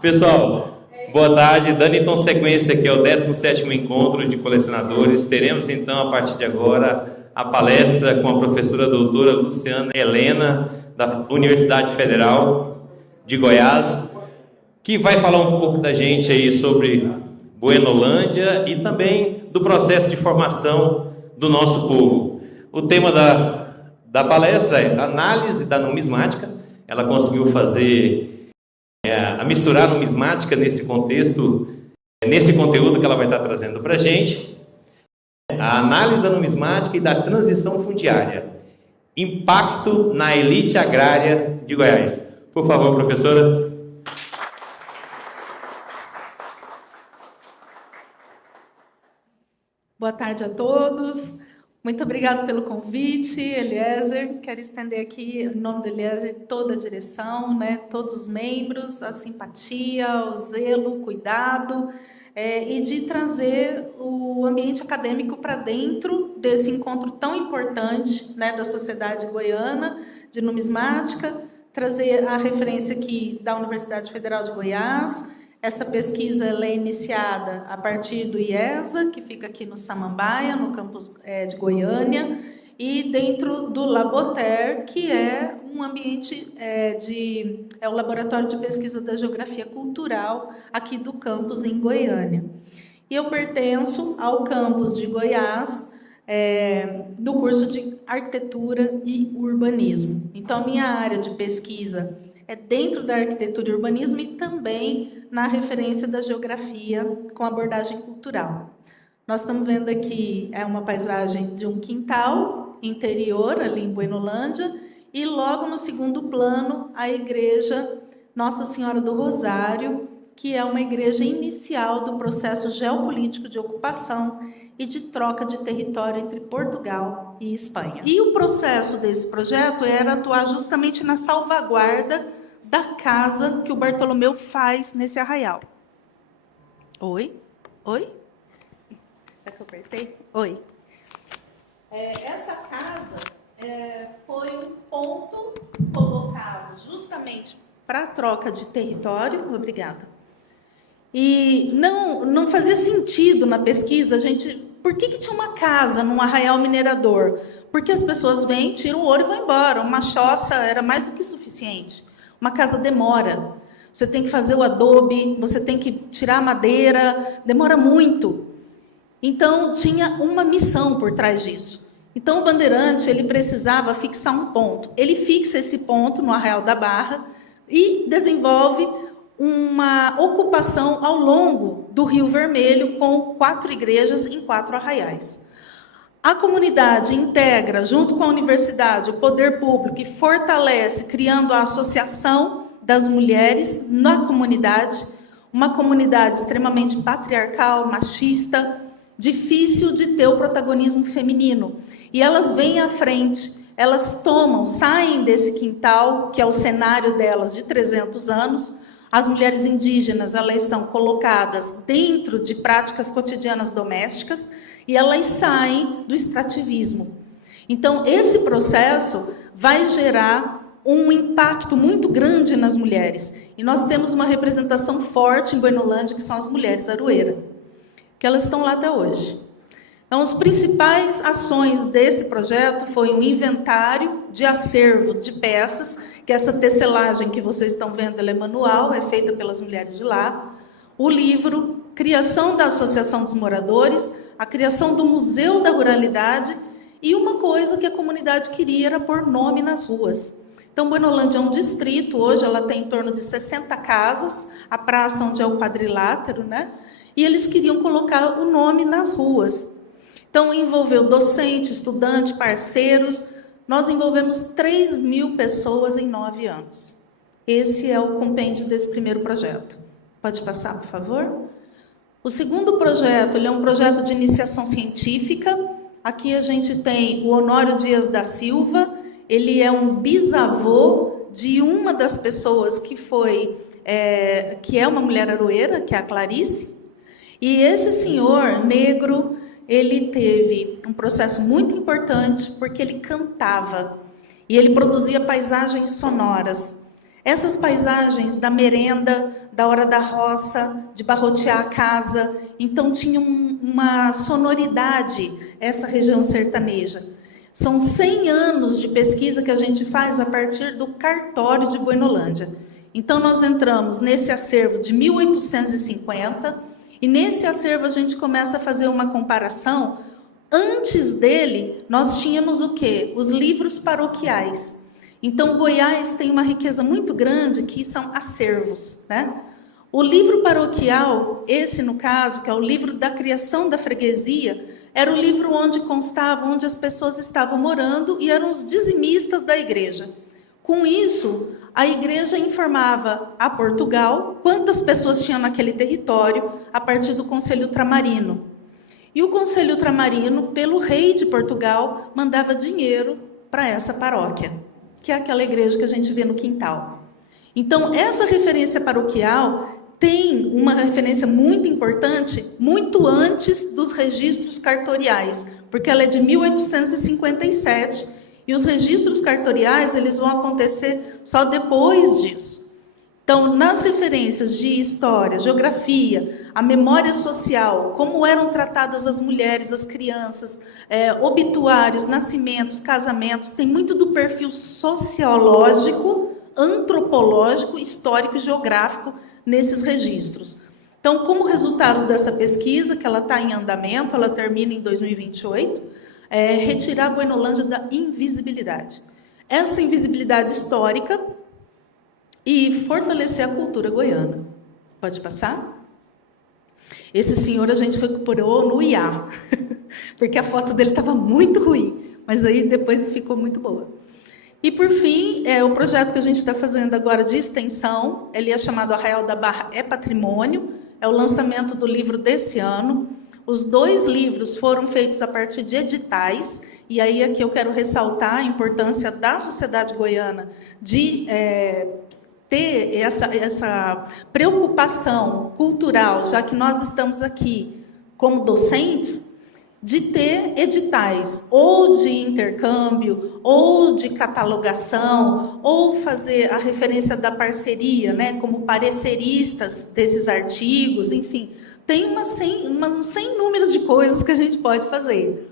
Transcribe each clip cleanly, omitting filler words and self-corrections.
Pessoal, boa tarde. Dando então sequência aqui ao 17º Encontro de Colecionadores, teremos então, a partir de agora, a palestra com a professora doutora Luciana Helena, da Universidade Federal de Goiás, que vai falar um pouco da gente aí sobre Buenolândia e também do processo de formação do nosso povo. O tema da palestra é análise da numismática. Ela conseguiu fazer, misturar a numismática nesse contexto, nesse conteúdo que ela vai estar trazendo para a gente. A análise da numismática e da transição fundiária. Impacto na elite agrária de Goiás. Por favor, professora. Boa tarde a todos. Muito obrigado pelo convite, Eliezer. Quero estender aqui, em nome do Eliezer, toda a direção, né, todos os membros, a simpatia, o zelo, o cuidado, e de trazer o ambiente acadêmico para dentro desse encontro tão importante, né, da sociedade goiana de numismática, trazer a referência aqui da Universidade Federal de Goiás. Essa pesquisa ela é iniciada a partir do IESA, que fica aqui no Samambaia, no campus de Goiânia, e dentro do Laboter, que é um ambiente é o Laboratório de Pesquisa da Geografia Cultural aqui do campus em Goiânia. E eu pertenço ao campus de Goiás, do curso de Arquitetura e Urbanismo. Então, a minha área de pesquisa é dentro da arquitetura e urbanismo e também na referência da geografia com abordagem cultural. Nós estamos vendo aqui uma paisagem de um quintal interior, ali em Buenolândia, e logo no segundo plano, a igreja Nossa Senhora do Rosário, que é uma igreja inicial do processo geopolítico de ocupação e de troca de território entre Portugal e Espanha. E o processo desse projeto era atuar justamente na salvaguarda da casa que o Bartolomeu faz nesse arraial. Oi? Oi? É que eu apertei? Oi. Essa casa foi um ponto colocado justamente para a troca de território. Obrigada. E não fazia sentido na pesquisa, por que tinha uma casa num arraial minerador? Porque as pessoas vêm, tiram o ouro e vão embora. Uma choça era mais do que suficiente. Uma casa demora. Você tem que fazer o adobe, você tem que tirar a madeira, demora muito. Então, tinha uma missão por trás disso. Então, o bandeirante, ele precisava fixar um ponto. Ele fixa esse ponto no Arraial da Barra e desenvolve uma ocupação ao longo do Rio Vermelho com 4 igrejas em 4 arraiais. A comunidade integra, junto com a universidade, o poder público e fortalece, criando a associação das mulheres na comunidade, uma comunidade extremamente patriarcal, machista, difícil de ter o protagonismo feminino. E elas vêm à frente, elas saem desse quintal, que é o cenário delas de 300 anos, as mulheres indígenas, elas são colocadas dentro de práticas cotidianas domésticas e elas saem do extrativismo. Então, esse processo vai gerar um impacto muito grande nas mulheres. E nós temos uma representação forte em Buenolândia, que são as mulheres aroeira, que elas estão lá até hoje. Então, as principais ações desse projeto foi um inventário de acervo de peças, que essa tecelagem que vocês estão vendo, ela é manual, é feita pelas mulheres de lá. O livro, criação da Associação dos Moradores, a criação do Museu da Ruralidade e uma coisa que a comunidade queria era pôr nome nas ruas. Então, Buenolândia é um distrito, hoje ela tem em torno de 60 casas, a praça onde é o quadrilátero, né? E eles queriam colocar o nome nas ruas. Então, envolveu docente, estudante, parceiros. Nós envolvemos 3.000 pessoas em 9 anos. Esse é o compêndio desse primeiro projeto. Pode passar, por favor? O segundo projeto, ele é um projeto de iniciação científica. Aqui a gente tem o Honório Dias da Silva. Ele é um bisavô de uma das pessoas que é uma mulher aroeira, que é a Clarice. E esse senhor negro, ele teve um processo muito importante, porque ele cantava e ele produzia paisagens sonoras. Essas paisagens da merenda, da hora da roça, de barrotear a casa, então tinha uma sonoridade essa região sertaneja. São 100 anos de pesquisa que a gente faz a partir do cartório de Buenolândia. Então nós entramos nesse acervo de 1850 e nesse acervo a gente começa a fazer uma comparação. Antes dele, nós tínhamos o quê? Os livros paroquiais. Então, Goiás tem uma riqueza muito grande que são acervos, né? O livro paroquial, esse no caso, que é o livro da criação da freguesia, era o livro onde constava onde as pessoas estavam morando e eram os dizimistas da igreja. Com isso, a igreja informava a Portugal quantas pessoas tinham naquele território a partir do Conselho Ultramarino. E o Conselho Ultramarino, pelo rei de Portugal, mandava dinheiro para essa paróquia, que é aquela igreja que a gente vê no quintal. Então, essa referência paroquial tem uma referência muito importante, muito antes dos registros cartoriais, porque ela é de 1857, e os registros cartoriais eles vão acontecer só depois disso. Então, nas referências de história, geografia, a memória social, como eram tratadas as mulheres, as crianças, obituários, nascimentos, casamentos, tem muito do perfil sociológico, antropológico, histórico e geográfico nesses registros. Então, como resultado dessa pesquisa, que ela está em andamento, ela termina em 2028, retirar a Buenolândia da invisibilidade. Essa invisibilidade histórica e fortalecer a cultura goiana. Pode passar? Esse senhor a gente recuperou no IA, porque a foto dele estava muito ruim, mas aí depois ficou muito boa. E, por fim, o projeto que a gente está fazendo agora de extensão, ele é chamado Arraial da Barra é Patrimônio, é o lançamento do livro desse ano. Os 2 livros foram feitos a partir de editais, e aí aqui eu quero ressaltar a importância da sociedade goiana de ter essa preocupação cultural, já que nós estamos aqui como docentes, de ter editais, ou de intercâmbio, ou de catalogação, ou fazer a referência da parceria, né, como pareceristas desses artigos, enfim, tem uns 100 números de coisas que a gente pode fazer.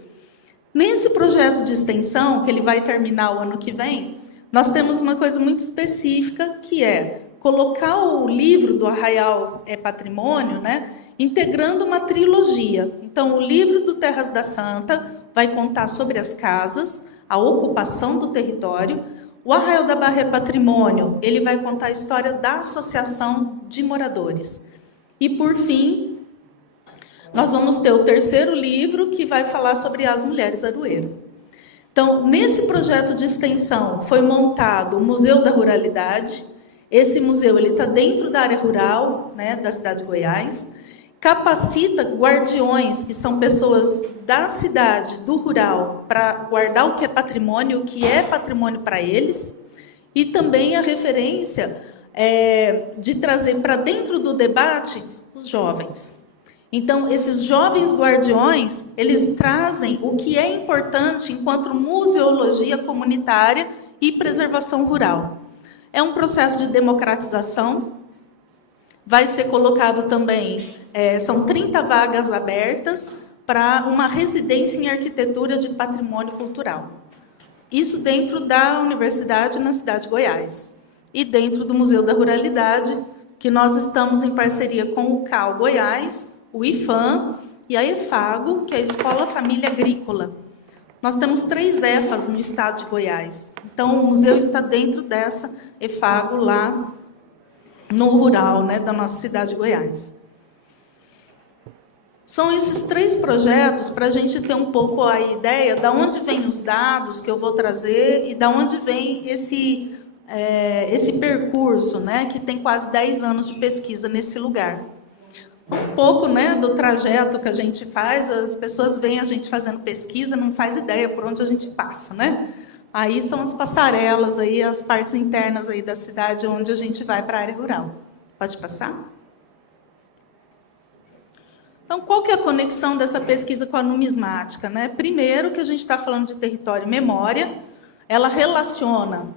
Nesse projeto de extensão, que ele vai terminar o ano que vem, nós temos uma coisa muito específica, que é colocar o livro do Arraial é Patrimônio, né, integrando uma trilogia. Então, o livro do Terras da Santa vai contar sobre as casas, a ocupação do território. O Arraial da Barra é Patrimônio, ele vai contar a história da associação de moradores. E, por fim, nós vamos ter o 3º livro, que vai falar sobre as mulheres aroeiro. Então, nesse projeto de extensão, foi montado o Museu da Ruralidade. Esse museu está dentro da área rural, né, da cidade de Goiás. Capacita guardiões, que são pessoas da cidade, do rural, para guardar o que é patrimônio para eles. E também a referência de trazer para dentro do debate os jovens. Então, esses jovens guardiões, eles trazem o que é importante enquanto museologia comunitária e preservação rural. É um processo de democratização. Vai ser colocado também, são 30 vagas abertas para uma residência em arquitetura de patrimônio cultural. Isso dentro da universidade na cidade de Goiás. E dentro do Museu da Ruralidade, que nós estamos em parceria com o CAL Goiás, o IFAM e a EFAGO, que é a Escola Família Agrícola. Nós temos 3 EFAs no estado de Goiás. Então, o museu está dentro dessa EFAGO lá no rural, né, da nossa cidade de Goiás. São esses 3 projetos para a gente ter um pouco a ideia de onde vêm os dados que eu vou trazer e de onde vem esse percurso, né, que tem quase 10 anos de pesquisa nesse lugar. Um pouco, né, do trajeto que a gente faz, as pessoas veem a gente fazendo pesquisa, não faz ideia por onde a gente passa, né? Aí são as passarelas, aí, as partes internas aí da cidade onde a gente vai para a área rural. Pode passar? Então, qual que é a conexão dessa pesquisa com a numismática, né? Primeiro, que a gente está falando de território e memória, ela relaciona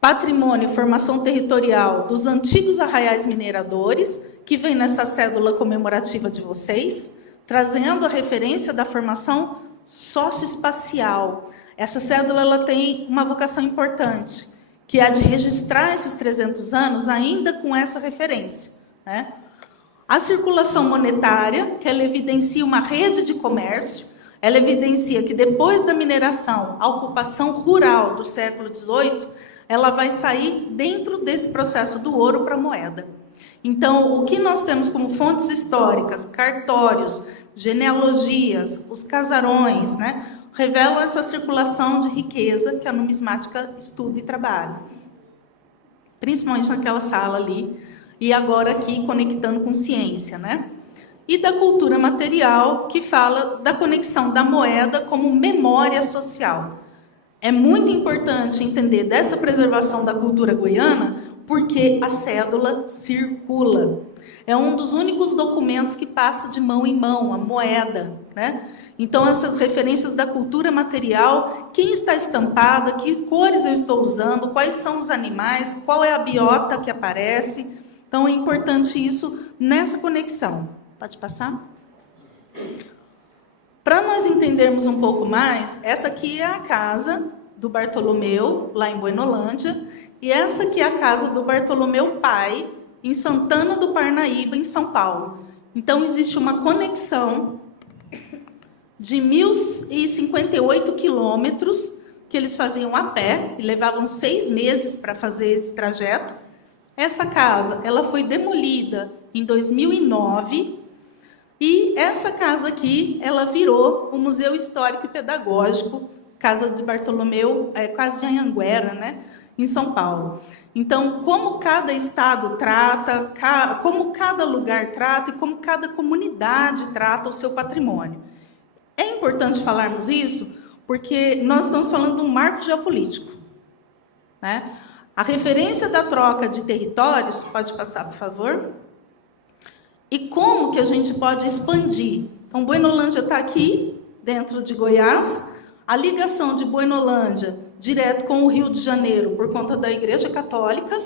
patrimônio e formação territorial dos antigos arraiais mineradores, que vem nessa cédula comemorativa de vocês, trazendo a referência da formação socioespacial. Essa cédula ela tem uma vocação importante, que é a de registrar esses 300 anos ainda com essa referência, né? A circulação monetária, que ela evidencia uma rede de comércio, ela evidencia que depois da mineração, a ocupação rural do século XVIII, ela vai sair dentro desse processo do ouro para a moeda. Então, o que nós temos como fontes históricas, cartórios, genealogias, os casarões, né, revelam essa circulação de riqueza que a numismática estuda e trabalha. Principalmente naquela sala ali, e agora aqui conectando com ciência, né? E da cultura material, que fala da conexão da moeda como memória social. É muito importante entender dessa preservação da cultura goiana, porque a cédula circula. É um dos únicos documentos que passa de mão em mão, a moeda, né? Então, essas referências da cultura material, quem está estampada, que cores eu estou usando, quais são os animais, qual é a biota que aparece. Então, é importante isso nessa conexão. Pode passar? Para nós entendermos um pouco mais, essa aqui é a casa do Bartolomeu, lá em Buenolândia, e essa aqui é a casa do Bartolomeu pai, em Santana do Parnaíba, em São Paulo. Então, existe uma conexão de 1.058 quilômetros que eles faziam a pé, e levavam 6 meses para fazer esse trajeto. Essa casa ela foi demolida em 2009, e essa casa aqui ela virou o Museu Histórico e Pedagógico, Casa de Bartolomeu, quase de Anhanguera, né, em São Paulo. Então, como cada estado trata, como cada lugar trata e como cada comunidade trata o seu patrimônio. É importante falarmos isso porque nós estamos falando de um marco geopolítico, né? A referência da troca de territórios, pode passar, por favor? E como que a gente pode expandir? Então, Buenolândia está aqui, dentro de Goiás. A ligação de Buenolândia direto com o Rio de Janeiro, por conta da Igreja Católica,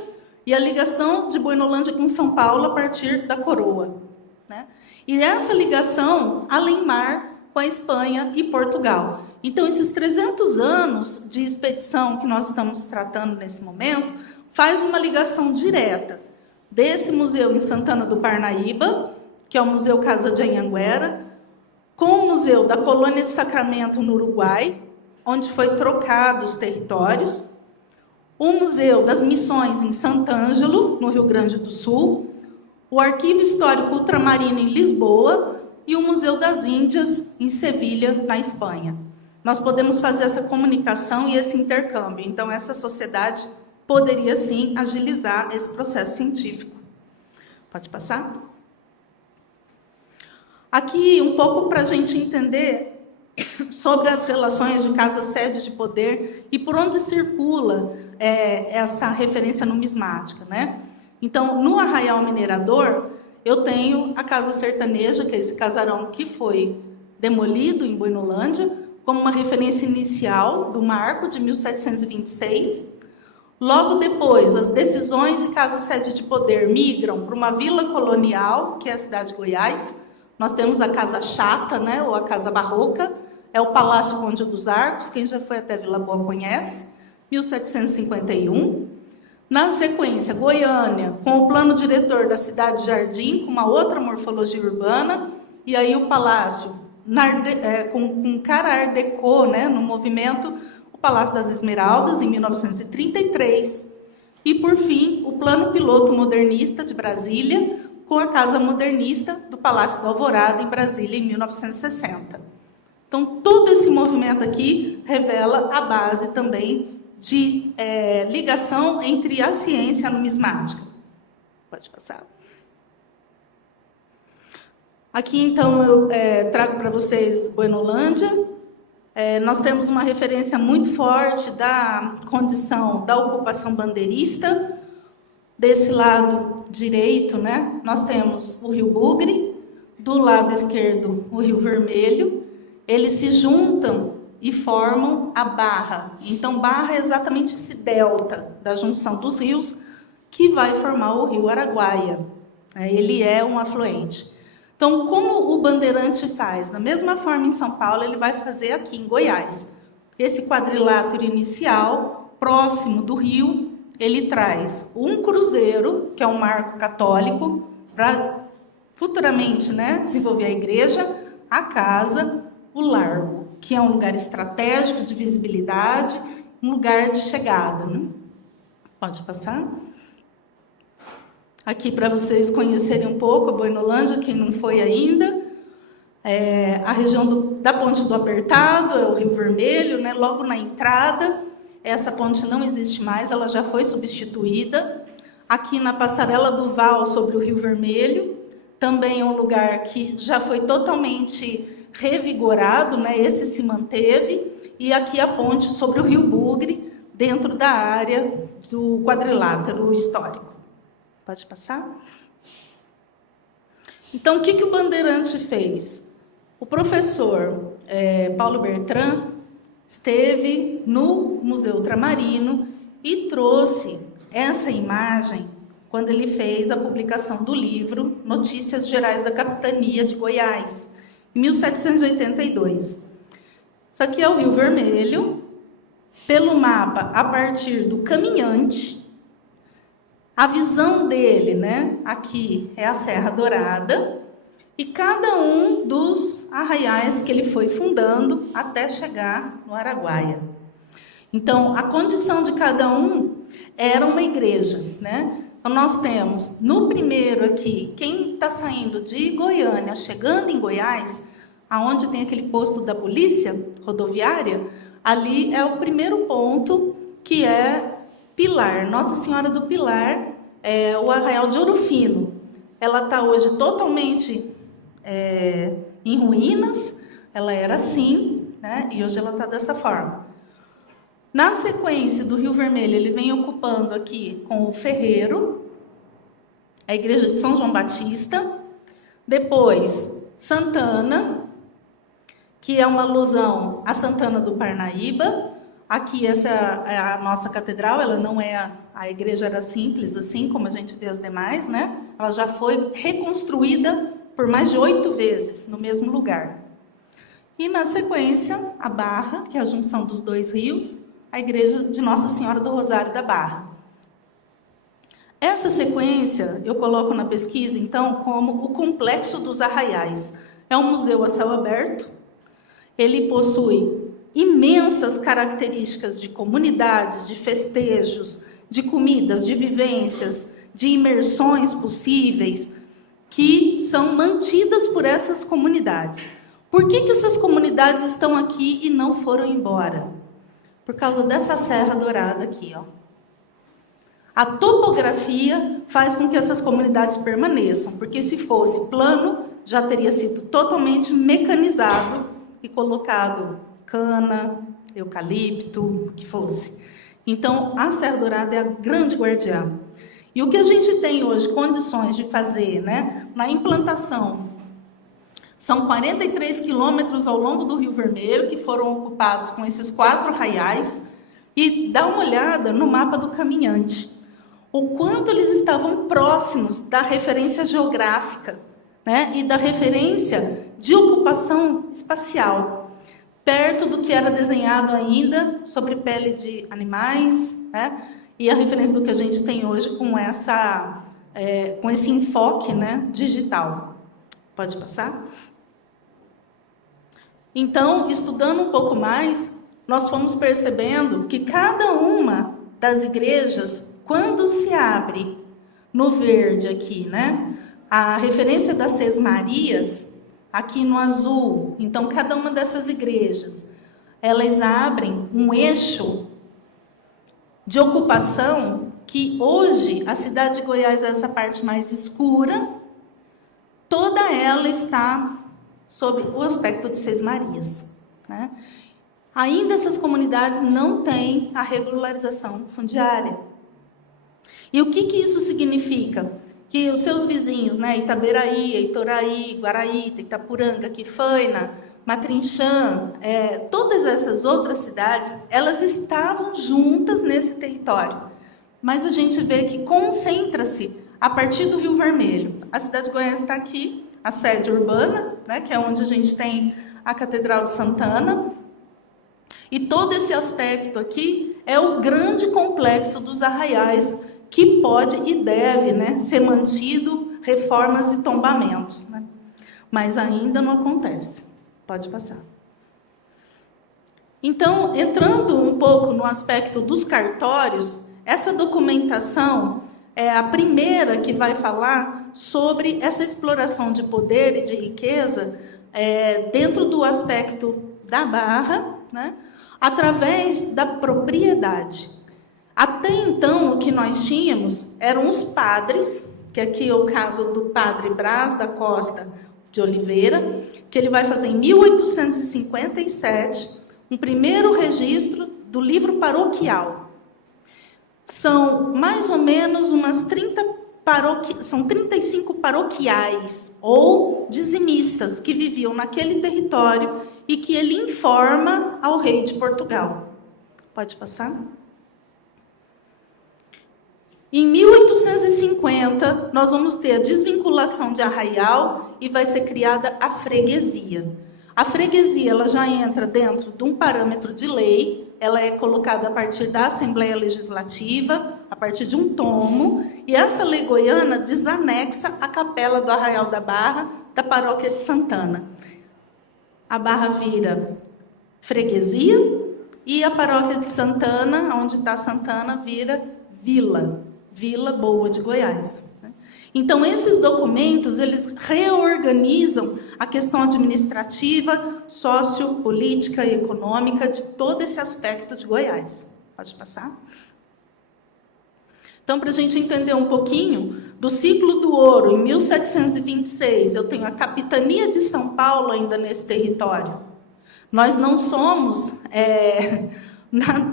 e a ligação de Buenolândia com São Paulo, a partir da Coroa, né? E essa ligação, além mar, com a Espanha e Portugal. Então, esses 300 anos de expedição que nós estamos tratando nesse momento, faz uma ligação direta desse museu em Santana do Parnaíba, que é o Museu Casa de Anhanguera, com o Museu da Colônia de Sacramento, no Uruguai, onde foi trocado os territórios, o Museu das Missões em Sant'Angelo, no Rio Grande do Sul, o Arquivo Histórico Ultramarino em Lisboa e o Museu das Índias em Sevilha, na Espanha. Nós podemos fazer essa comunicação e esse intercâmbio. Então, essa sociedade poderia, sim, agilizar esse processo científico. Pode passar? Aqui, um pouco para a gente entender sobre as relações de casa-sede de poder e por onde circula essa referência numismática, né? Então, no Arraial Minerador, eu tenho a Casa Sertaneja, que é esse casarão que foi demolido em Buenolândia, como uma referência inicial do marco de 1726. Logo depois, as decisões e casa-sede de poder migram para uma vila colonial, que é a cidade de Goiás. Nós temos a Casa Chata, né, ou a Casa Barroca, é o Palácio Conde dos Arcos, quem já foi até Vila Boa conhece, 1751. Na sequência, Goiânia, com o plano diretor da Cidade Jardim, com uma outra morfologia urbana, e aí o palácio com cara art déco, né, no movimento, o Palácio das Esmeraldas, em 1933, e, por fim, o plano piloto modernista de Brasília, com a Casa Modernista do Palácio do Alvorada, em Brasília, em 1960. Então, todo esse movimento aqui revela a base também de ligação entre a ciência e a numismática. Pode passar. Aqui, então, eu trago para vocês Buenolândia. Nós temos uma referência muito forte da condição da ocupação bandeirista. Desse lado direito, né, nós temos o Rio Bugre, do lado esquerdo, o Rio Vermelho. Eles se juntam e formam a barra. Então, barra é exatamente esse delta da junção dos rios que vai formar o rio Araguaia. Ele é um afluente. Então, como o bandeirante faz? Da mesma forma em São Paulo, ele vai fazer aqui em Goiás. Esse quadrilátero inicial, próximo do rio, ele traz um cruzeiro, que é um marco católico, para futuramente, desenvolver a igreja, a casa, o largo, que é um lugar estratégico de visibilidade, um lugar de chegada. Pode passar? Aqui para vocês conhecerem um pouco a Boinolândia, quem não foi ainda. A região da Ponte do Apertado, é o Rio Vermelho, logo na entrada. Essa ponte não existe mais, ela já foi substituída. Aqui na Passarela do Val, sobre o Rio Vermelho, também é um lugar que já foi totalmente revigorado, esse se manteve. E aqui a ponte sobre o Rio Bugre, dentro da área do quadrilátero histórico. Pode passar? Então, o que o bandeirante fez? O professor Paulo Bertrand esteve no Museu Ultramarino e trouxe essa imagem quando ele fez a publicação do livro Notícias Gerais da Capitania de Goiás, em 1782. Isso aqui é o Rio Vermelho, pelo mapa a partir do caminhante. A visão dele, aqui é a Serra Dourada, e cada um dos arraiais que ele foi fundando até chegar no Araguaia. Então, a condição de cada um era uma igreja, Então, nós temos, no primeiro aqui, quem está saindo de Goiânia, chegando em Goiás, aonde tem aquele posto da polícia rodoviária, ali é o primeiro ponto, que é Pilar, Nossa Senhora do Pilar, o arraial de Ouro Fino. Ela está hoje totalmente em ruínas, ela era assim, e hoje ela está dessa forma. Na sequência do Rio Vermelho, ele vem ocupando aqui com o Ferreiro, a igreja de São João Batista, depois Santana, que é uma alusão a Santana do Parnaíba. Aqui essa é a nossa catedral, ela não é, a igreja era simples, assim como a gente vê as demais, Ela já foi reconstruída por mais de 8 vezes no mesmo lugar. E na sequência, a Barra, que é a junção dos dois rios, a igreja de Nossa Senhora do Rosário da Barra. Essa sequência eu coloco na pesquisa, então, como o Complexo dos Arraiais. É um museu a céu aberto, ele possui imensas características de comunidades, de festejos, de comidas, de vivências, de imersões possíveis, que são mantidas por essas comunidades. Por que essas comunidades estão aqui e não foram embora? Por causa dessa Serra Dourada aqui, ó. A topografia faz com que essas comunidades permaneçam, porque se fosse plano, já teria sido totalmente mecanizado e colocado cana, eucalipto, o que fosse. Então, a Serra Dourada é a grande guardiã. E o que a gente tem hoje condições de fazer, na implantação, são 43 quilômetros ao longo do Rio Vermelho, que foram ocupados com esses 4 arraiais, e dá uma olhada no mapa do caminhante. O quanto eles estavam próximos da referência geográfica, e da referência de ocupação espacial, perto do que era desenhado ainda sobre pele de animais, e a referência do que a gente tem hoje com esse enfoque, digital. Pode passar? Então, estudando um pouco mais, nós fomos percebendo que cada uma das igrejas, quando se abre no verde aqui, a referência das Seis Marias, aqui no azul, então cada uma dessas igrejas, elas abrem um eixo de ocupação que hoje a cidade de Goiás é essa parte mais escura, toda ela está sob o aspecto de Seis Marias. Ainda essas comunidades não têm a regularização fundiária. E o que isso significa? Que os seus vizinhos, Itaberaí, Itoraí, Guaraíta, Itapuranga, Quifaina, Matrinchã, todas essas outras cidades, elas estavam juntas nesse território. Mas a gente vê que concentra-se a partir do Rio Vermelho. A cidade de Goiás está aqui, a sede urbana, né, que é onde a gente tem a Catedral de Santana. E todo esse aspecto aqui é o grande complexo dos arraiais, que pode e deve, né, ser mantido, reformas e tombamentos. Né? Mas ainda não acontece. Pode passar. Então, entrando um pouco no aspecto dos cartórios, essa documentação é a primeira que vai falar sobre essa exploração de poder e de riqueza dentro do aspecto da Barra, né, através da propriedade. Até então, o que nós tínhamos eram os padres, que aqui é o caso do padre Brás da Costa de Oliveira, que ele vai fazer em 1857 um primeiro registro do livro paroquial. São mais ou menos umas 35 paroquiais ou dizimistas que viviam naquele território e que ele informa ao rei de Portugal. Pode passar? Em 1850, nós vamos ter a desvinculação de arraial e vai ser criada a freguesia. A freguesia ela já entra dentro de um parâmetro de lei, ela é colocada a partir da Assembleia Legislativa, a partir de um tomo, e essa lei goiana desanexa a capela do Arraial da Barra, da paróquia de Santana. A Barra vira freguesia e a paróquia de Santana, onde está Santana, vira vila. Vila Boa de Goiás. Então, esses documentos, eles reorganizam a questão administrativa, sociopolítica e econômica de todo esse aspecto de Goiás. Pode passar? Então, para a gente entender um pouquinho, do ciclo do ouro, em 1726, eu tenho a capitania de São Paulo ainda nesse território. Nós não somos...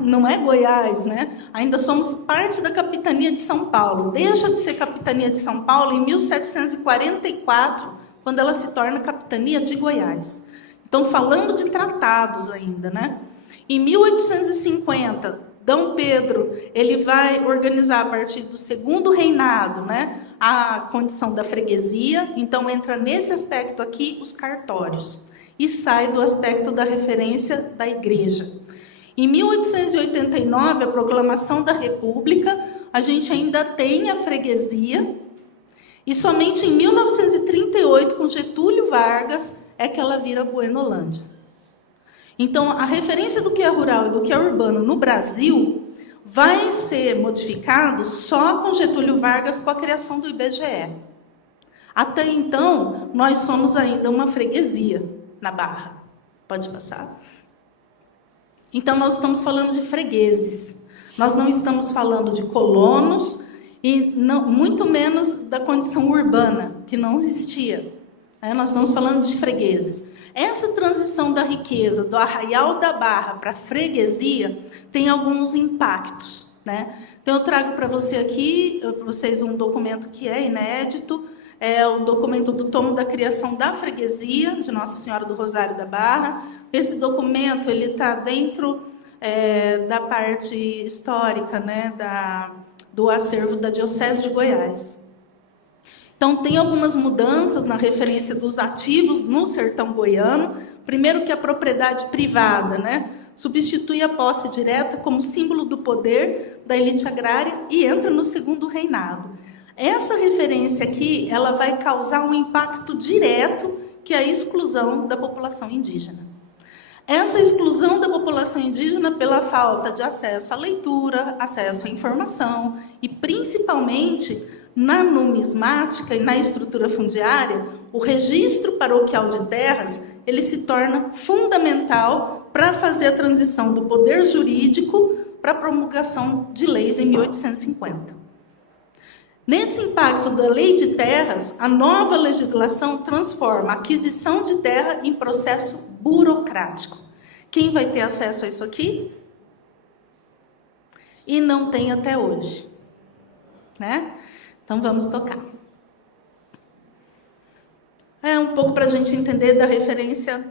não é Goiás, né? Ainda somos parte da capitania de São Paulo. Deixa de ser capitania de São Paulo em 1744, quando ela se torna capitania de Goiás. Então, falando de tratados ainda, né? Em 1850, D. Pedro, ele vai organizar a partir do segundo reinado, né? A condição da freguesia. Então, entra nesse aspecto aqui os cartórios. E sai do aspecto da referência da igreja. Em 1889, a proclamação da República, a gente ainda tem a freguesia, e somente em 1938, com Getúlio Vargas, é que ela vira Buenolândia. Então, a referência do que é rural e do que é urbano no Brasil vai ser modificado só com Getúlio Vargas, com a criação do IBGE. Até então, nós somos ainda uma freguesia na Barra. Pode passar? Então, nós estamos falando de fregueses. Nós não estamos falando de colonos e não, muito menos da condição urbana, que não existia. Nós estamos falando de fregueses. Essa transição da riqueza do Arraial da Barra para a freguesia tem alguns impactos. Né? Então, eu trago para vocês um documento que é inédito, é o documento do tomo da criação da freguesia, de Nossa Senhora do Rosário da Barra. Esse documento ele está dentro da parte histórica, né, do acervo da Diocese de Goiás. Então, tem algumas mudanças na referência dos ativos no sertão goiano. Primeiro que a propriedade privada, né, substitui a posse direta como símbolo do poder da elite agrária e entra no segundo reinado. Essa referência aqui, ela vai causar um impacto direto, que é a exclusão da população indígena. Essa exclusão da população indígena pela falta de acesso à leitura, acesso à informação e, principalmente, na numismática e na estrutura fundiária, o registro paroquial de terras, ele se torna fundamental para fazer a transição do poder jurídico para a promulgação de leis em 1850. Nesse impacto da lei de terras, a nova legislação transforma a aquisição de terra em processo burocrático. Quem vai ter acesso a isso aqui? E não tem até hoje. Né? Então, vamos tocar. É um pouco para a gente entender da referência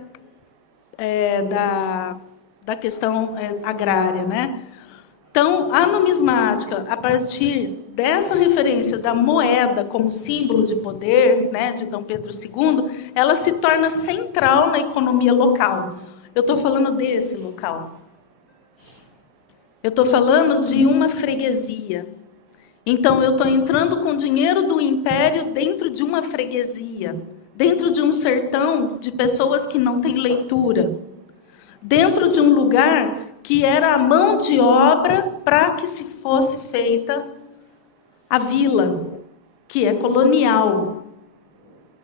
da questão agrária, né? Então, a numismática, a partir dessa referência da moeda como símbolo de poder, né, de Dom Pedro II, ela se torna central na economia local. Eu estou falando desse local. Eu estou falando de uma freguesia. Então, eu estou entrando com dinheiro do império dentro de uma freguesia, dentro de um sertão de pessoas que não têm leitura, dentro de um lugar que era a mão de obra para que se fosse feita a vila, que é colonial.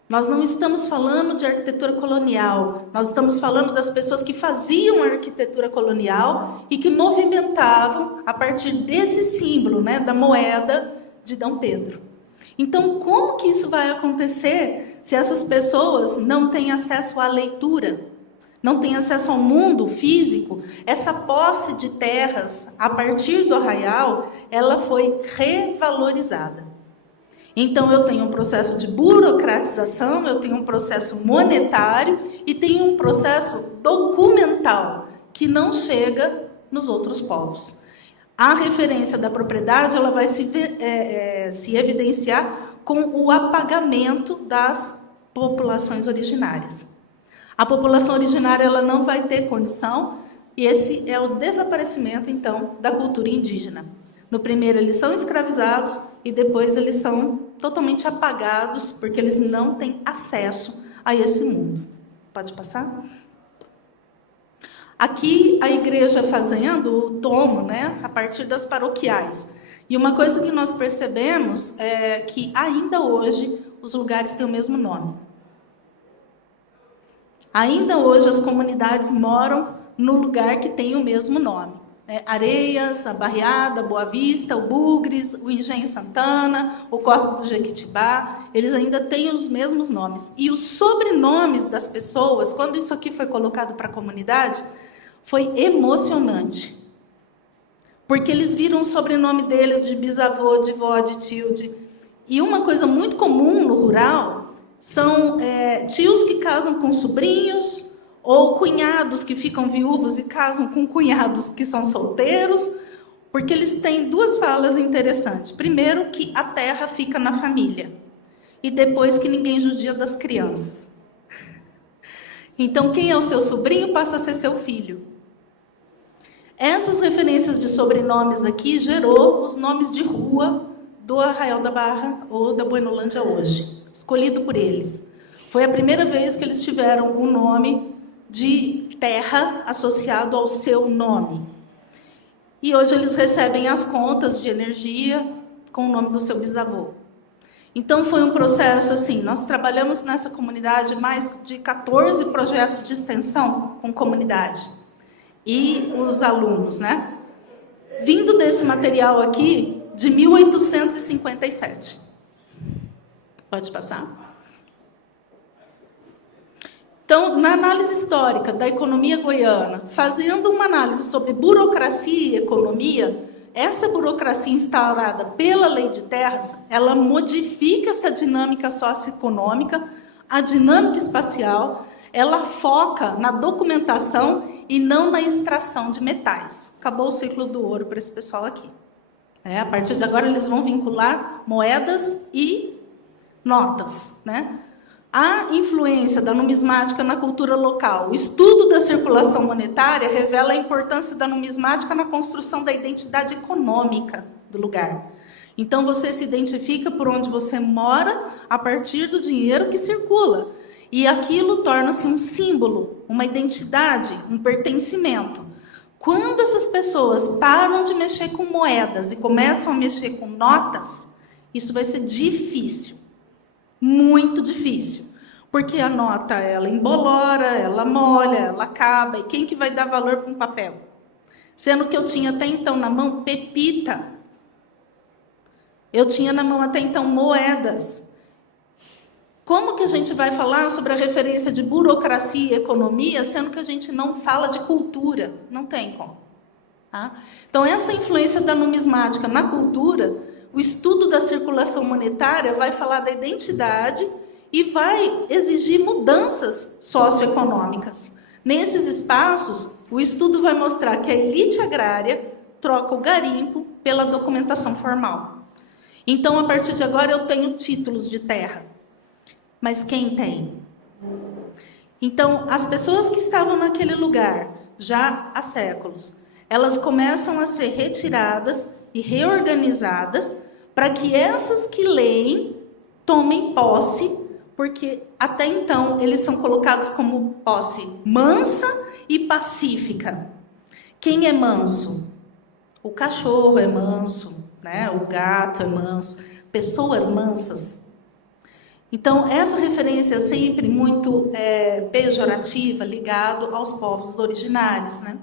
Nós não estamos falando de arquitetura colonial, nós estamos falando das pessoas que faziam a arquitetura colonial e que movimentavam a partir desse símbolo, né, da moeda de Dom Pedro. Então, como que isso vai acontecer se essas pessoas não têm acesso à leitura? Não têm acesso ao mundo físico? Essa posse de terras, a partir do arraial, ela foi revalorizada. Então, eu tenho um processo de burocratização, eu tenho um processo monetário e tenho um processo documental, que não chega nos outros povos. A referência da propriedade, ela vai se evidenciar com o apagamento das populações originárias. A população originária, ela não vai ter condição, e esse é o desaparecimento, então, da cultura indígena. No primeiro, eles são escravizados e depois eles são totalmente apagados, porque eles não têm acesso a esse mundo. Pode passar? Aqui, a igreja fazendo o tomo, né, a partir das paroquiais. E uma coisa que nós percebemos é que, ainda hoje, os lugares têm o mesmo nome. Ainda hoje as comunidades moram no lugar que tem o mesmo nome. Areias, a Barreada, Boa Vista, o Bugres, o Engenho Santana, o Córrego do Jequitibá, eles ainda têm os mesmos nomes. E os sobrenomes das pessoas, quando isso aqui foi colocado para a comunidade, foi emocionante. Porque eles viram o sobrenome deles de bisavô, de vó, de tio. E uma coisa muito comum no rural são tios que casam com sobrinhos, ou cunhados que ficam viúvos e casam com cunhados que são solteiros, porque eles têm duas falas interessantes. Primeiro, que a terra fica na família, e depois que ninguém judia das crianças. Então, quem é o seu sobrinho passa a ser seu filho. Essas referências de sobrenomes aqui gerou os nomes de rua do Arraial da Barra ou da Buenolândia hoje, escolhido por eles. Foi a primeira vez que eles tiveram o nome de terra associado ao seu nome. E hoje eles recebem as contas de energia com o nome do seu bisavô. Então foi um processo assim, nós trabalhamos nessa comunidade mais de 14 projetos de extensão com comunidade e os alunos, né? Vindo desse material aqui de 1857. Pode passar? Então, na análise histórica da economia goiana, fazendo uma análise sobre burocracia e economia, essa burocracia instaurada pela lei de terras, ela modifica essa dinâmica socioeconômica, a dinâmica espacial, ela foca na documentação e não na extração de metais. Acabou o ciclo do ouro para esse pessoal aqui. A partir de agora, eles vão vincular moedas e notas, né? A influência da numismática na cultura local. O estudo da circulação monetária revela a importância da numismática na construção da identidade econômica do lugar. Então, você se identifica por onde você mora a partir do dinheiro que circula. E aquilo torna-se um símbolo, uma identidade, um pertencimento. Quando essas pessoas param de mexer com moedas e começam a mexer com notas, isso vai ser difícil. Muito difícil, porque a nota, ela embolora, ela molha, ela acaba, e quem que vai dar valor para um papel? Sendo que eu tinha até então na mão pepita, eu tinha na mão até então moedas. Como que a gente vai falar sobre a referência de burocracia e economia, sendo que a gente não fala de cultura? Não tem como. Tá? Então, essa influência da numismática na cultura, o estudo da circulação monetária vai falar da identidade e vai exigir mudanças socioeconômicas. Nesses espaços, o estudo vai mostrar que a elite agrária troca o garimpo pela documentação formal. Então, a partir de agora, eu tenho títulos de terra. Mas quem tem? Então, as pessoas que estavam naquele lugar já há séculos, elas começam a ser retiradas e reorganizadas para que essas que leem tomem posse, porque até então eles são colocados como posse mansa e pacífica. Quem é manso? O cachorro é manso, né? O gato é manso, pessoas mansas. Então, essa referência é sempre muito pejorativa, ligado aos povos originários, né?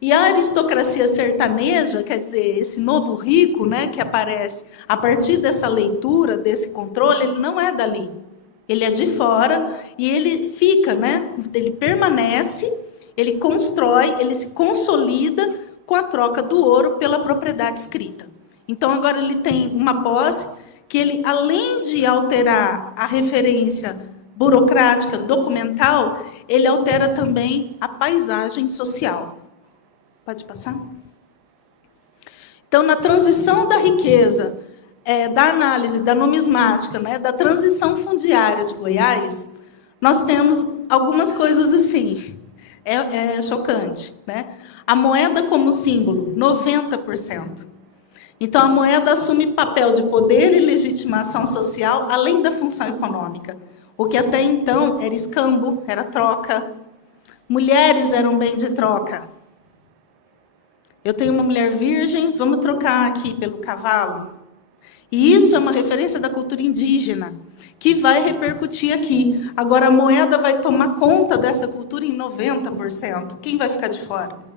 E a aristocracia sertaneja, quer dizer, esse novo rico, né, que aparece a partir dessa leitura, desse controle, ele não é dali. Ele é de fora e ele fica, né? Ele permanece, ele constrói, ele se consolida com a troca do ouro pela propriedade escrita. Então, agora ele tem uma posse que ele, além de alterar a referência burocrática, documental, ele altera também a paisagem social. Pode passar? Então, na transição da riqueza, da análise da numismática, né, da transição fundiária de Goiás, nós temos algumas coisas assim, é chocante, né? A moeda como símbolo, 90%. Então, a moeda assume papel de poder e legitimação social, além da função econômica. O que até então era escambo, era troca. Mulheres eram bem de troca. Eu tenho uma mulher virgem, vamos trocar aqui pelo cavalo. E isso é uma referência da cultura indígena, que vai repercutir aqui. Agora, a moeda vai tomar conta dessa cultura em 90%. Quem vai ficar de fora?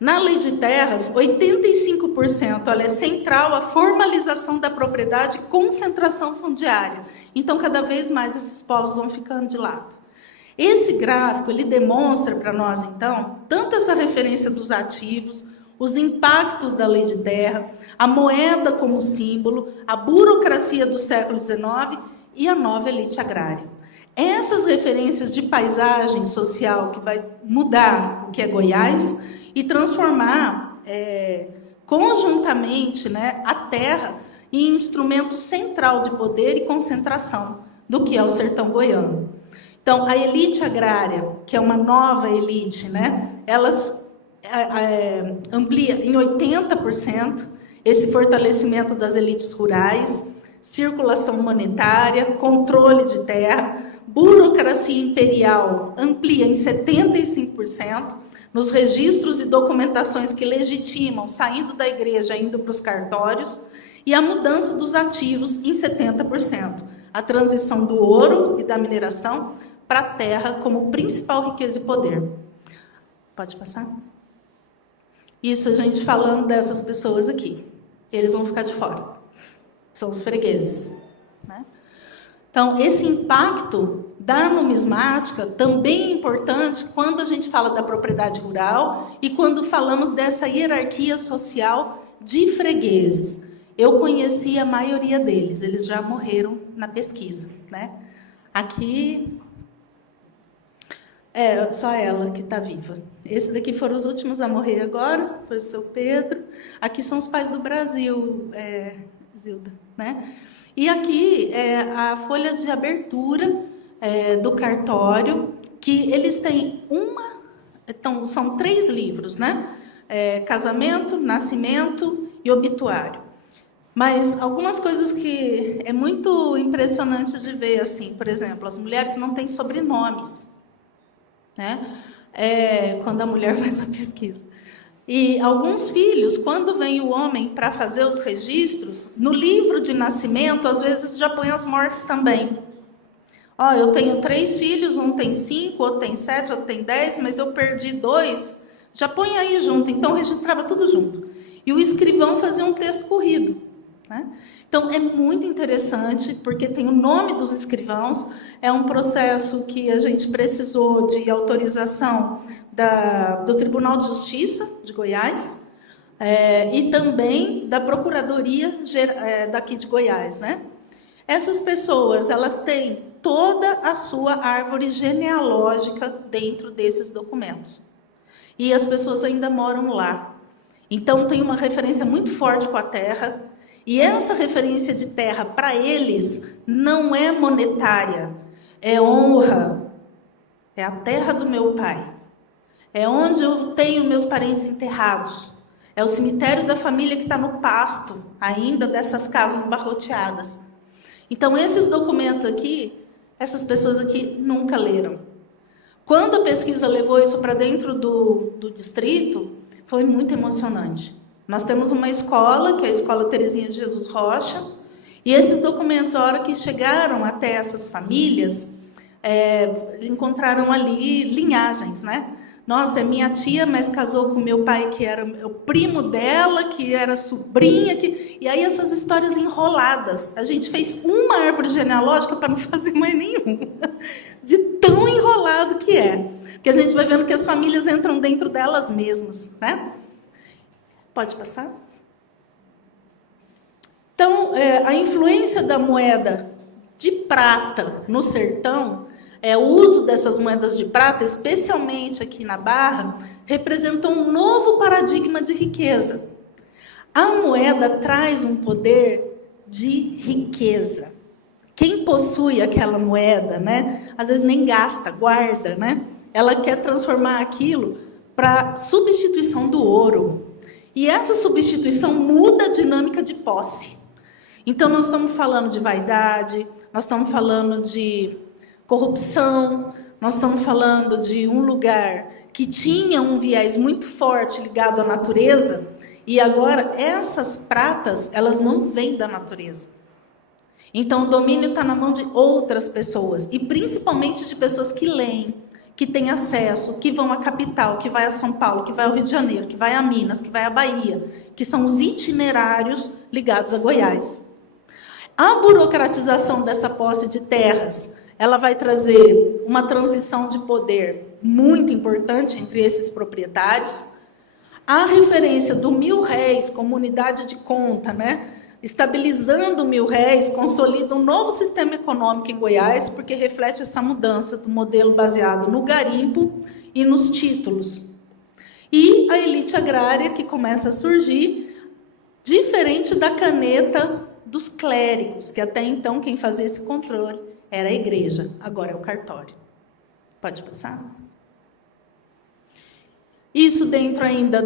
Na lei de terras, 85%, é central a formalização da propriedade e concentração fundiária. Então, cada vez mais esses povos vão ficando de lado. Esse gráfico, ele demonstra para nós, então, tanto essa referência dos ativos, os impactos da lei de terra, a moeda como símbolo, a burocracia do século XIX e a nova elite agrária. Essas referências de paisagem social que vai mudar o que é Goiás e transformar conjuntamente, né, a terra em instrumento central de poder e concentração do que é o sertão goiano. Então, a elite agrária, que é uma nova elite, né, elas amplia em 80% esse fortalecimento das elites rurais, circulação monetária, controle de terra, burocracia imperial amplia em 75%, nos registros e documentações que legitimam, saindo da igreja, indo para os cartórios, e a mudança dos ativos em 70%, a transição do ouro e da mineração para a terra como principal riqueza e poder. Pode passar? Isso a gente falando dessas pessoas aqui. Eles vão ficar de fora. São os fregueses, né? Então, esse impacto da numismática também é importante quando a gente fala da propriedade rural e quando falamos dessa hierarquia social de fregueses. Eu conheci a maioria deles, eles já morreram na pesquisa, né? Aqui é só ela que está viva. Esses daqui foram os últimos a morrer agora, foi o seu Pedro. Aqui são os pais do Brasil, Zilda, né? E aqui é a folha de abertura do cartório, que eles têm então, são 3 livros, né? Casamento, nascimento e obituário. Mas algumas coisas que é muito impressionante de ver, assim, por exemplo, as mulheres não têm sobrenomes, né? Quando a mulher faz a pesquisa. E alguns filhos, quando vem o homem para fazer os registros, no livro de nascimento, às vezes já põe as mortes também. Eu tenho 3 filhos, um tem 5, outro tem 7, outro tem 10, mas eu perdi 2, já põe aí junto. Então, registrava tudo junto. E o escrivão fazia um texto corrido, né? Então, é muito interessante, porque tem o nome dos escrivãos, é um processo que a gente precisou de autorização do Tribunal de Justiça de Goiás e também da Procuradoria daqui de Goiás, né? Essas pessoas, elas têm toda a sua árvore genealógica dentro desses documentos. E as pessoas ainda moram lá. Então tem uma referência muito forte com a terra, e essa referência de terra para eles não é monetária, é honra, é a terra do meu pai, é onde eu tenho meus parentes enterrados, é o cemitério da família que está no pasto, ainda dessas casas barroteadas. Então esses documentos aqui, essas pessoas aqui nunca leram. Quando a pesquisa levou isso para dentro do distrito, foi muito emocionante. Nós temos uma escola, que é a Escola Terezinha de Jesus Rocha, e esses documentos, a hora que chegaram até essas famílias, encontraram ali linhagens, né? Nossa, é minha tia, mas casou com meu pai, que era o primo dela, que era sobrinha, e aí essas histórias enroladas. A gente fez uma árvore genealógica para não fazer mais nenhuma, de tão enrolado que é. Porque a gente vai vendo que as famílias entram dentro delas mesmas, né? Pode passar? Então, a influência da moeda de prata no sertão, o uso dessas moedas de prata, especialmente aqui na Barra, representou um novo paradigma de riqueza. A moeda traz um poder de riqueza. Quem possui aquela moeda, né, às vezes nem gasta, guarda, né? Ela quer transformar aquilo para substituição do ouro. E essa substituição muda a dinâmica de posse. Então, nós estamos falando de vaidade, nós estamos falando de corrupção, nós estamos falando de um lugar que tinha um viés muito forte ligado à natureza, e agora essas pratas, elas não vêm da natureza. Então, o domínio está na mão de outras pessoas, e principalmente de pessoas que leem, que têm acesso, que vão à capital, que vai a São Paulo, que vai ao Rio de Janeiro, que vai a Minas, que vai à Bahia, que são os itinerários ligados a Goiás. A burocratização dessa posse de terras, ela vai trazer uma transição de poder muito importante entre esses proprietários. A referência do mil-réis como unidade de conta, né? Estabilizando o mil-réis, consolida um novo sistema econômico em Goiás, porque reflete essa mudança do modelo baseado no garimpo e nos títulos. E a elite agrária que começa a surgir, diferente da caneta dos clérigos, que até então quem fazia esse controle era a igreja, agora é o cartório. Pode passar? Isso dentro ainda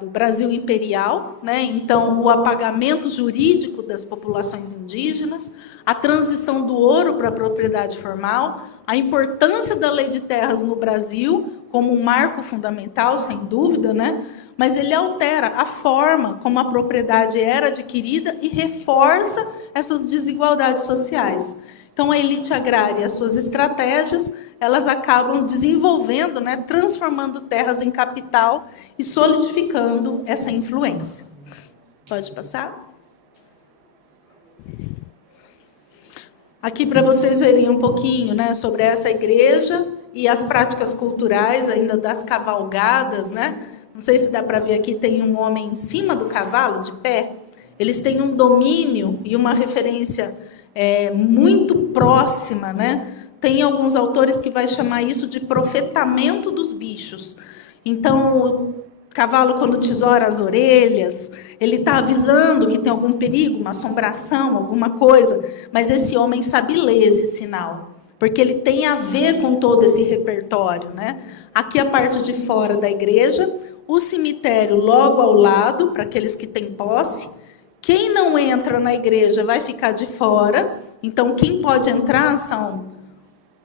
do Brasil imperial, né? Então, o apagamento jurídico das populações indígenas, a transição do ouro para a propriedade formal, a importância da lei de terras no Brasil como um marco fundamental, sem dúvida, né? Mas ele altera a forma como a propriedade era adquirida e reforça essas desigualdades sociais. Então, a elite agrária, as suas estratégias, elas acabam desenvolvendo, né, transformando terras em capital e solidificando essa influência. Pode passar? Aqui para vocês verem um pouquinho, né, sobre essa igreja e as práticas culturais ainda das cavalgadas, né? Não sei se dá para ver aqui, tem um homem em cima do cavalo, de pé. Eles têm um domínio e uma referência muito próxima, né? Tem alguns autores que vai chamar isso de profetamento dos bichos. Então, o cavalo, quando tesoura as orelhas, ele está avisando que tem algum perigo, uma assombração, alguma coisa, mas esse homem sabe ler esse sinal, porque ele tem a ver com todo esse repertório, né? Aqui a parte de fora da igreja, o cemitério logo ao lado, para aqueles que têm posse. Quem não entra na igreja vai ficar de fora, então quem pode entrar são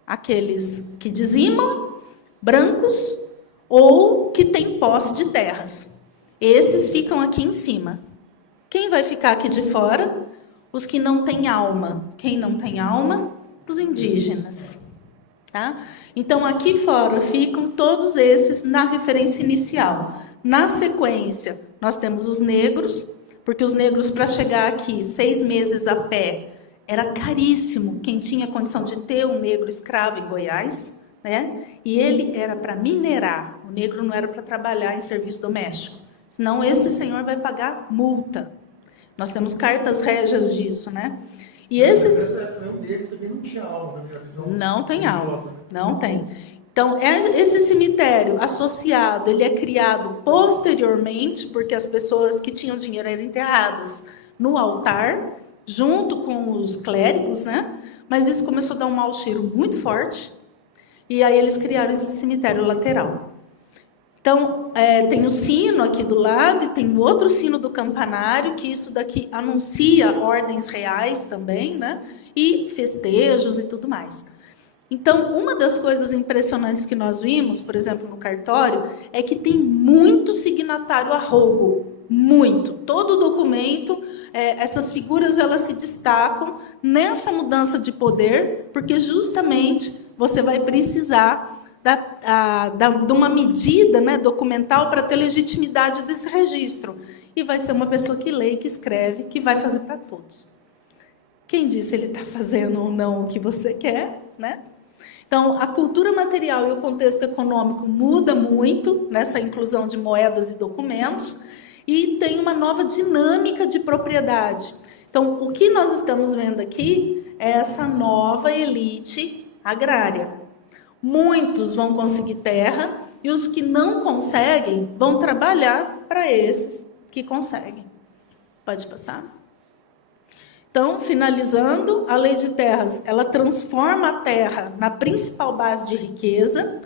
aqueles que dizimam, brancos, ou que têm posse de terras. Esses ficam aqui em cima. Quem vai ficar aqui de fora? Os que não têm alma. Quem não tem alma? Os indígenas. Tá? Então, aqui fora ficam todos esses na referência inicial. Na sequência, nós temos os negros, porque os negros, para chegar aqui 6 meses a pé, era caríssimo quem tinha condição de ter um negro escravo em Goiás, né? E ele era para minerar, o negro não era para trabalhar em serviço doméstico, senão esse senhor vai pagar multa. Nós temos cartas régias disso, né? E esses... O negro também não tinha alma na minha visão. Não tem religiosa, alma, né? não tem. Então, esse cemitério associado, ele é criado posteriormente, porque as pessoas que tinham dinheiro eram enterradas no altar, junto com os clérigos, né? Mas isso começou a dar um mau cheiro muito forte, e aí eles criaram esse cemitério lateral. Então, tem o sino aqui do lado e tem o outro sino do campanário, que isso daqui anuncia ordens reais também, né? E festejos e tudo mais. Então, uma das coisas impressionantes que nós vimos, por exemplo, no cartório, é que tem muito signatário a rogo, muito. Todo documento, essas figuras elas se destacam nessa mudança de poder, porque justamente você vai precisar de uma medida, né, documental para ter legitimidade desse registro. E vai ser uma pessoa que lê, que escreve, que vai fazer para todos. Quem disse ele está fazendo ou não o que você quer, né? Então, a cultura material e o contexto econômico muda muito nessa inclusão de moedas e documentos e tem uma nova dinâmica de propriedade. Então, o que nós estamos vendo aqui é essa nova elite agrária. Muitos vão conseguir terra e os que não conseguem vão trabalhar para esses que conseguem. Pode passar? Então, finalizando, a lei de terras, ela transforma a terra na principal base de riqueza,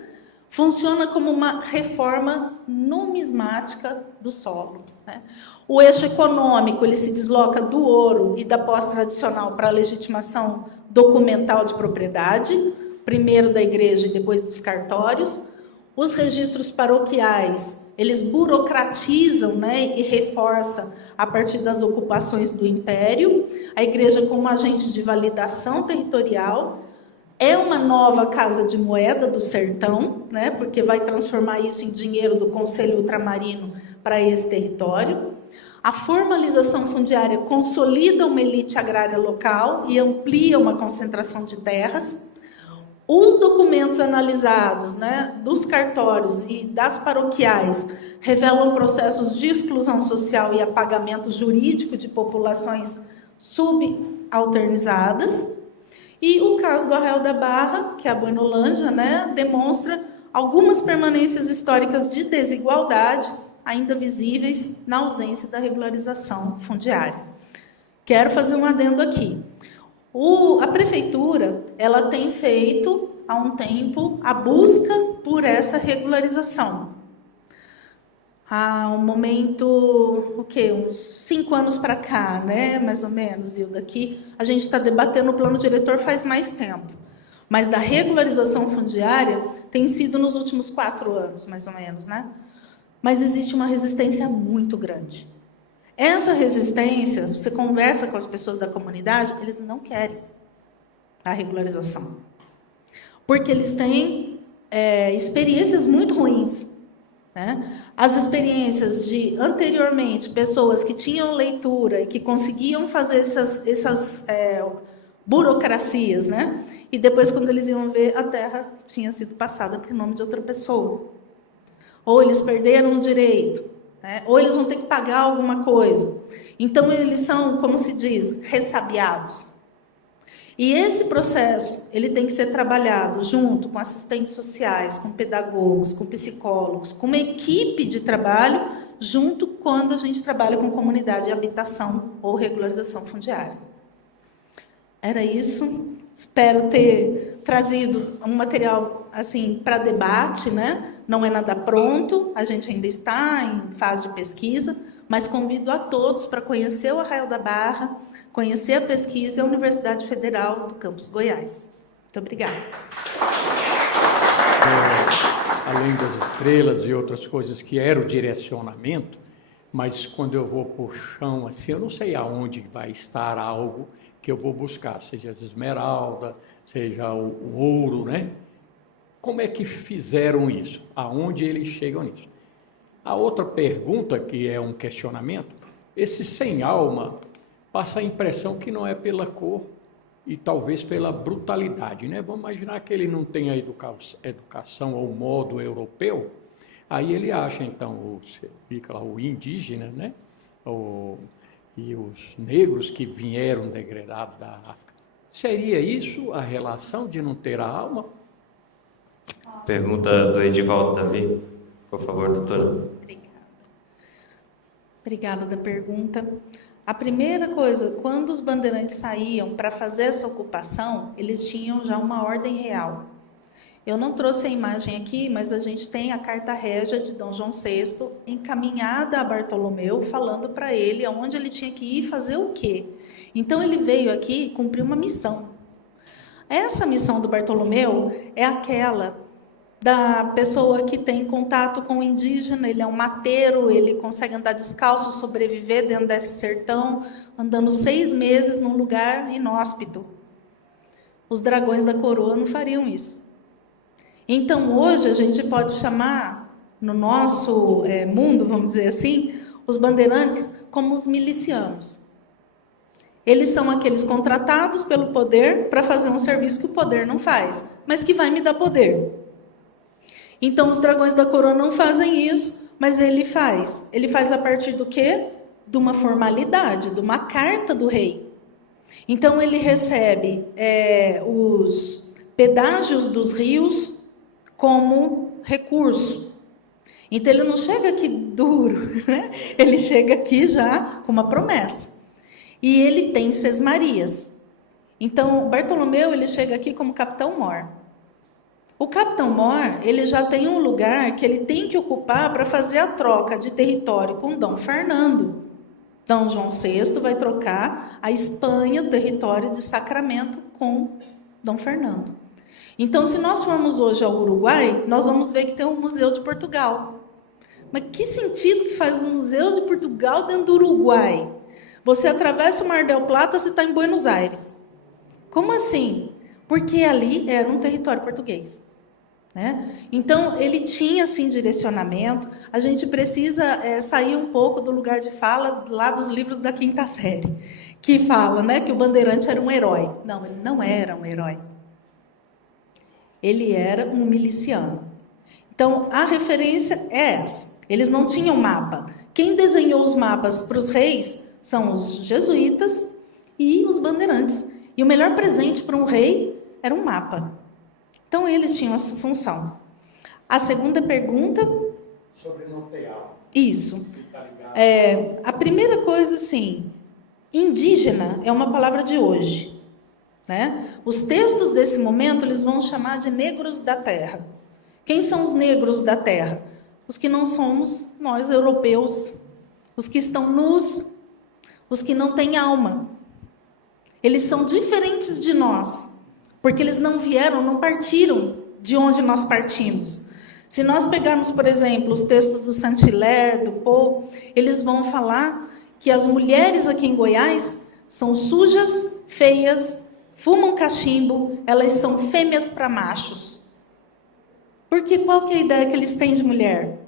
funciona como uma reforma numismática do solo, né? O eixo econômico, ele se desloca do ouro e da posse tradicional para a legitimação documental de propriedade, primeiro da igreja e depois dos cartórios. Os registros paroquiais, eles burocratizam, né, e reforçam a partir das ocupações do império. A igreja como agente de validação territorial é uma nova casa de moeda do sertão, né, porque vai transformar isso em dinheiro do Conselho Ultramarino para esse território. A formalização fundiária consolida uma elite agrária local e amplia uma concentração de terras. Os documentos analisados, né, dos cartórios e das paroquiais revelam processos de exclusão social e apagamento jurídico de populações subalternizadas. E o caso do Arraial da Barra, que é a Boinolândia, né, demonstra algumas permanências históricas de desigualdade ainda visíveis na ausência da regularização fundiária. Quero fazer um adendo aqui. A prefeitura, ela tem feito há um tempo a busca por essa regularização. Há um momento, uns 5 anos para cá, né, mais ou menos, Hilda, aqui a gente está debatendo o plano diretor faz mais tempo. Mas da regularização fundiária tem sido nos últimos 4 anos, mais ou menos, né? Mas existe uma resistência muito grande. Essa resistência, você conversa com as pessoas da comunidade, eles não querem a regularização. Porque eles têm experiências muito ruins, né? As experiências de, anteriormente, pessoas que tinham leitura e que conseguiam fazer essas burocracias, né? E depois, quando eles iam ver, a terra tinha sido passada para o nome de outra pessoa. Ou eles perderam o direito, né? Ou eles vão ter que pagar alguma coisa. Então, eles são, como se diz, ressabiados. E esse processo, ele tem que ser trabalhado junto com assistentes sociais, com pedagogos, com psicólogos, com uma equipe de trabalho, junto quando a gente trabalha com comunidade, habitação ou regularização fundiária. Era isso. Espero ter trazido um material assim para debate, né? Não é nada pronto, a gente ainda está em fase de pesquisa, mas convido a todos para conhecer o Arraial da Barra, conhecer a pesquisa e a Universidade Federal do Campus Goiás. Muito obrigada. Além das estrelas e outras coisas que era o direcionamento, mas quando eu vou por chão assim, eu não sei aonde vai estar algo que eu vou buscar, seja a esmeralda, seja o ouro, né? Como é que fizeram isso? Aonde eles chegam nisso? A outra pergunta, que é um questionamento, esse sem alma passa a impressão que não é pela cor e talvez pela brutalidade, né? Vamos imaginar que ele não tem a educação ao modo europeu, aí ele acha, então, fica lá o indígena, né? E os negros que vieram degradados da África. Seria isso a relação de não ter a alma? Pergunta do Edivaldo Davi. Por favor, doutora. Obrigada da pergunta. A primeira coisa, quando os bandeirantes saíam para fazer essa ocupação, eles tinham já uma ordem real. Eu não trouxe a imagem aqui, mas a gente tem a carta régia de Dom João VI encaminhada a Bartolomeu, falando para ele aonde ele tinha que ir fazer o quê. Então ele veio aqui cumprir uma missão. Essa missão do Bartolomeu é aquela da pessoa que tem contato com o indígena, ele é um mateiro, ele consegue andar descalço, sobreviver dentro desse sertão, andando 6 meses num lugar inóspito. Os dragões da coroa não fariam isso. Então hoje a gente pode chamar, no nosso mundo, vamos dizer assim, os bandeirantes como os milicianos. Eles são aqueles contratados pelo poder para fazer um serviço que o poder não faz, mas que vai me dar poder. Então, os dragões da coroa não fazem isso, mas ele faz. Ele faz a partir do quê? De uma formalidade, de uma carta do rei. Então, ele recebe os pedágios dos rios como recurso. Então, ele não chega aqui duro, né? Ele chega aqui já com uma promessa. E ele tem sesmarias. Então, Bartolomeu, ele chega aqui como Capitão Mor. O Capitão Mor, ele já tem um lugar que ele tem que ocupar para fazer a troca de território com Dom Fernando. Dom João VI vai trocar a Espanha, o território de Sacramento, com Dom Fernando. Então, se nós formos hoje ao Uruguai, nós vamos ver que tem um Museu de Portugal. Mas que sentido que faz um Museu de Portugal dentro do Uruguai? Você atravessa o Mar del Plata, você está em Buenos Aires. Como assim? Porque ali era um território português. Né? Então, ele tinha, assim, direcionamento. A gente precisa sair um pouco do lugar de fala lá dos livros da 5ª série, que fala, né, que o bandeirante era um herói. Não, ele não era um herói. Ele era um miliciano. Então, a referência é essa. Eles não tinham mapa. Quem desenhou os mapas para os reis são os jesuítas e os bandeirantes. E o melhor presente para um rei era um mapa. Então, eles tinham essa função. A segunda pergunta... Sobre não ter alma. Isso. A primeira coisa, assim, indígena é uma palavra de hoje. Né? Os textos desse momento, eles vão chamar de negros da terra. Quem são os negros da terra? Os que não somos nós, europeus. Os que estão nus. Os que não têm alma. Eles são diferentes de nós. Porque eles não vieram, não partiram de onde nós partimos. Se nós pegarmos, por exemplo, os textos do Saint-Hilaire, do Poe, eles vão falar que as mulheres aqui em Goiás são sujas, feias, fumam cachimbo, elas são fêmeas para machos. Porque qual que é a ideia que eles têm de mulher?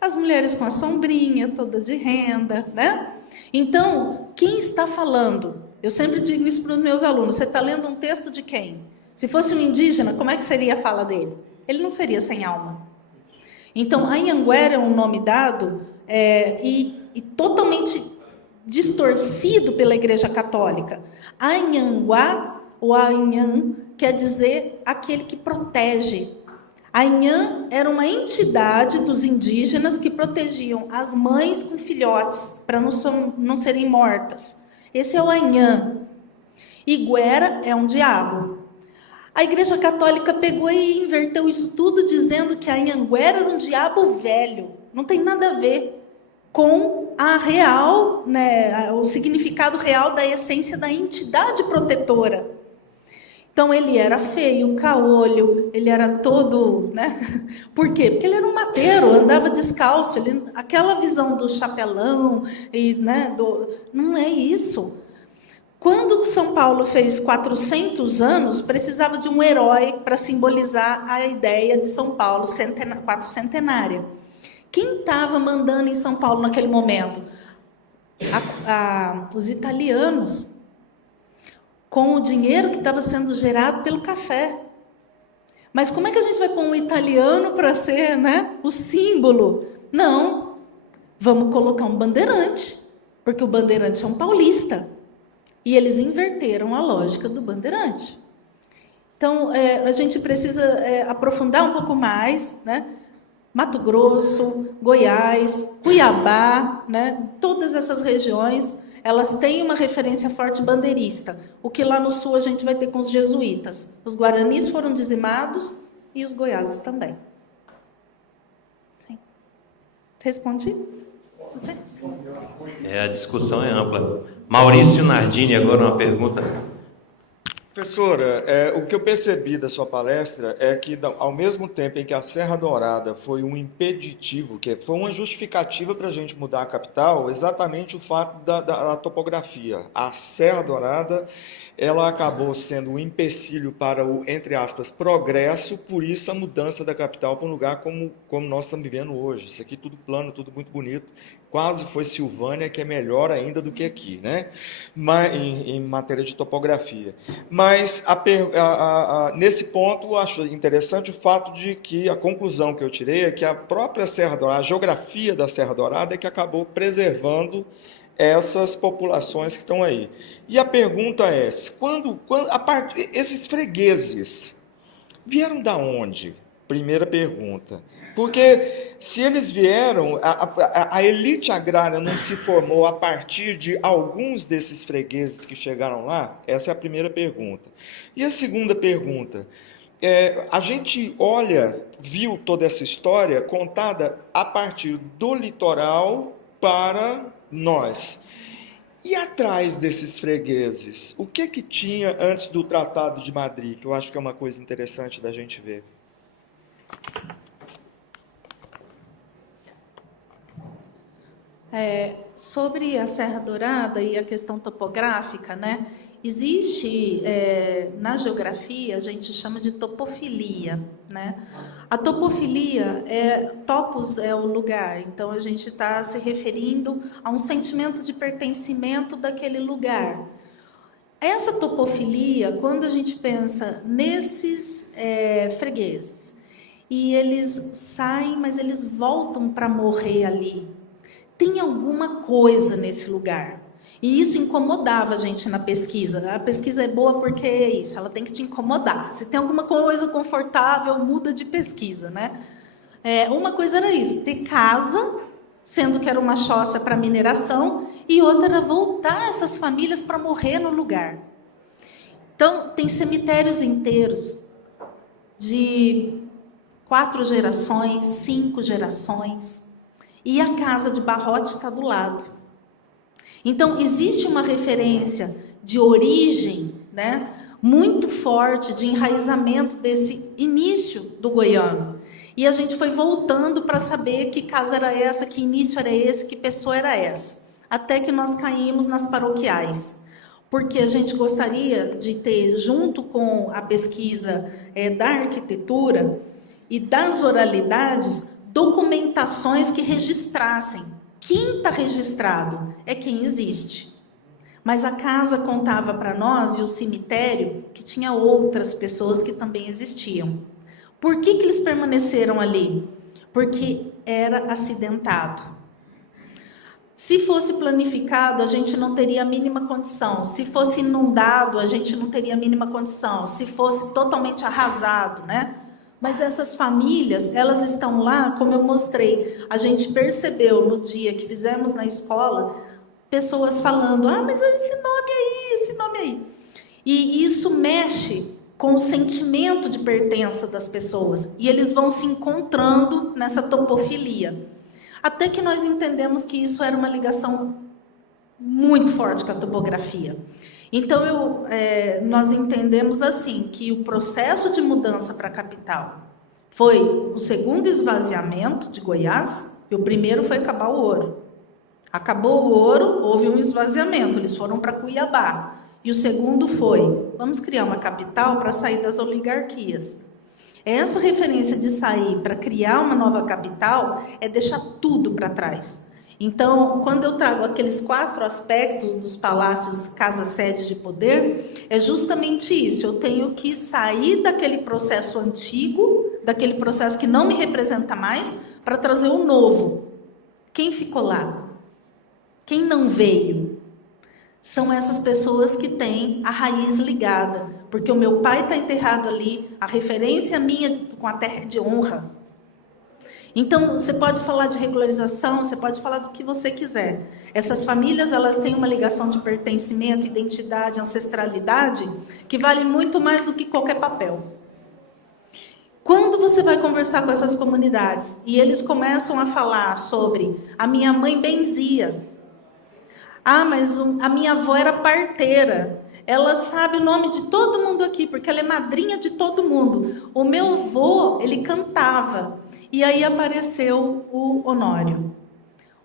As mulheres com a sombrinha, toda de renda, né? Então, quem está falando? Eu sempre digo isso para os meus alunos. Você está lendo um texto de quem? Se fosse um indígena, como é que seria a fala dele? Ele não seria sem alma. Então, Anhanguera é um nome dado e totalmente distorcido pela Igreja Católica. Anhanguá, ou Anhan, quer dizer aquele que protege. Anhan era uma entidade dos indígenas que protegiam as mães com filhotes, para não serem mortas. Esse é o Anhan. Iguera é um diabo. A Igreja Católica pegou e inverteu isso tudo, dizendo que a Anhanguera era um diabo velho. Não tem nada a ver com a real, né, o significado real da essência da entidade protetora. Então, ele era feio, caolho, ele era todo... Né? Por quê? Porque ele era um mateiro, andava descalço. Aquela visão do chapelão, né, não é isso. Quando São Paulo fez 400 anos, precisava de um herói para simbolizar a ideia de São Paulo, quatrocentenária. Quem estava mandando em São Paulo naquele momento? Os italianos, com o dinheiro que estava sendo gerado pelo café. Mas como é que a gente vai pôr um italiano para ser, né, o símbolo? Não, vamos colocar um bandeirante, porque o bandeirante é um paulista. E eles inverteram a lógica do bandeirante. Então, a gente precisa aprofundar um pouco mais, né? Mato Grosso, Goiás, Cuiabá, né? Todas essas regiões, elas têm uma referência forte bandeirista. O que lá no sul a gente vai ter com os jesuítas. Os guaranis foram dizimados e os goiáses também. Sim. Respondi? A discussão é ampla. Maurício Nardini, agora uma pergunta. Professora, o que eu percebi da sua palestra é que, ao mesmo tempo em que a Serra Dourada foi um impeditivo, que foi uma justificativa para a gente mudar a capital, exatamente o fato da topografia. A Serra Dourada, ela acabou sendo um empecilho para o, entre aspas, progresso, por isso a mudança da capital para um lugar como nós estamos vivendo hoje. Isso aqui tudo plano, tudo muito bonito. Quase foi Silvânia, que é melhor ainda do que aqui, né? Mas, em matéria de topografia. Mas, nesse ponto, eu acho interessante o fato de que a conclusão que eu tirei é que a própria Serra Dourada, a geografia da Serra Dourada é que acabou preservando essas populações que estão aí. E a pergunta é, esses fregueses vieram da onde? Primeira pergunta. Porque se eles vieram, a elite agrária não se formou a partir de alguns desses fregueses que chegaram lá? Essa é a primeira pergunta. E a segunda pergunta, a gente viu toda essa história contada a partir do litoral para nós. E atrás desses fregueses, o que tinha antes do Tratado de Madrid? Que eu acho que é uma coisa interessante da gente ver. Sobre a Serra Dourada e a questão topográfica, né? Existe, na geografia, a gente chama de topofilia, né? A topofilia, topos é o lugar, então a gente está se referindo a um sentimento de pertencimento daquele lugar. Essa topofilia, quando a gente pensa nesses fregueses, e eles saem, mas eles voltam para morrer ali, tem alguma coisa nesse lugar. E isso incomodava a gente na pesquisa. A pesquisa é boa porque é isso, ela tem que te incomodar. Se tem alguma coisa confortável, muda de pesquisa, né? Uma coisa era isso, ter casa, sendo que era uma choça para mineração, e outra era voltar essas famílias para morrer no lugar. Então, tem cemitérios inteiros de 4 gerações, 5 gerações, e a casa de barrote está do lado. Então, existe uma referência de origem, né, muito forte, de enraizamento desse início do goiano. E a gente foi voltando para saber que casa era essa, que início era esse, que pessoa era essa. Até que nós caímos nas paroquiais. Porque a gente gostaria de ter, junto com a pesquisa da arquitetura e das oralidades, documentações que registrassem. Quem está registrado é quem existe. Mas a casa contava para nós, e o cemitério, que tinha outras pessoas que também existiam. Por que eles permaneceram ali? Porque era acidentado. Se fosse planificado, a gente não teria a mínima condição. Se fosse inundado, a gente não teria a mínima condição. Se fosse totalmente arrasado, né? Mas essas famílias, elas estão lá, como eu mostrei. A gente percebeu no dia que fizemos na escola, pessoas falando, mas esse nome aí. E isso mexe com o sentimento de pertença das pessoas. E eles vão se encontrando nessa topofilia. Até que nós entendemos que isso era uma ligação muito forte com a topografia. Então, nós entendemos assim, que o processo de mudança para a capital foi o segundo esvaziamento de Goiás, e o primeiro foi acabar o ouro. Acabou o ouro, houve um esvaziamento, eles foram para Cuiabá. E o segundo foi, vamos criar uma capital para sair das oligarquias. Essa referência de sair para criar uma nova capital é deixar tudo para trás. Então, quando eu trago aqueles 4 aspectos dos palácios, casa-sede de poder, é justamente isso. Eu tenho que sair daquele processo antigo, daquele processo que não me representa mais, para trazer o novo. Quem ficou lá? Quem não veio? são essas pessoas que têm a raiz ligada, porque o meu pai está enterrado ali, a referência minha com a terra de honra. Então, você pode falar de regularização, você pode falar do que você quiser. Essas famílias, elas têm uma ligação de pertencimento, identidade, ancestralidade, que vale muito mais do que qualquer papel. Quando você vai conversar com essas comunidades e eles começam a falar sobre a minha mãe benzia, mas a minha avó era parteira, ela sabe o nome de todo mundo aqui, porque ela é madrinha de todo mundo. O meu avô, ele cantava, e aí apareceu o Honório.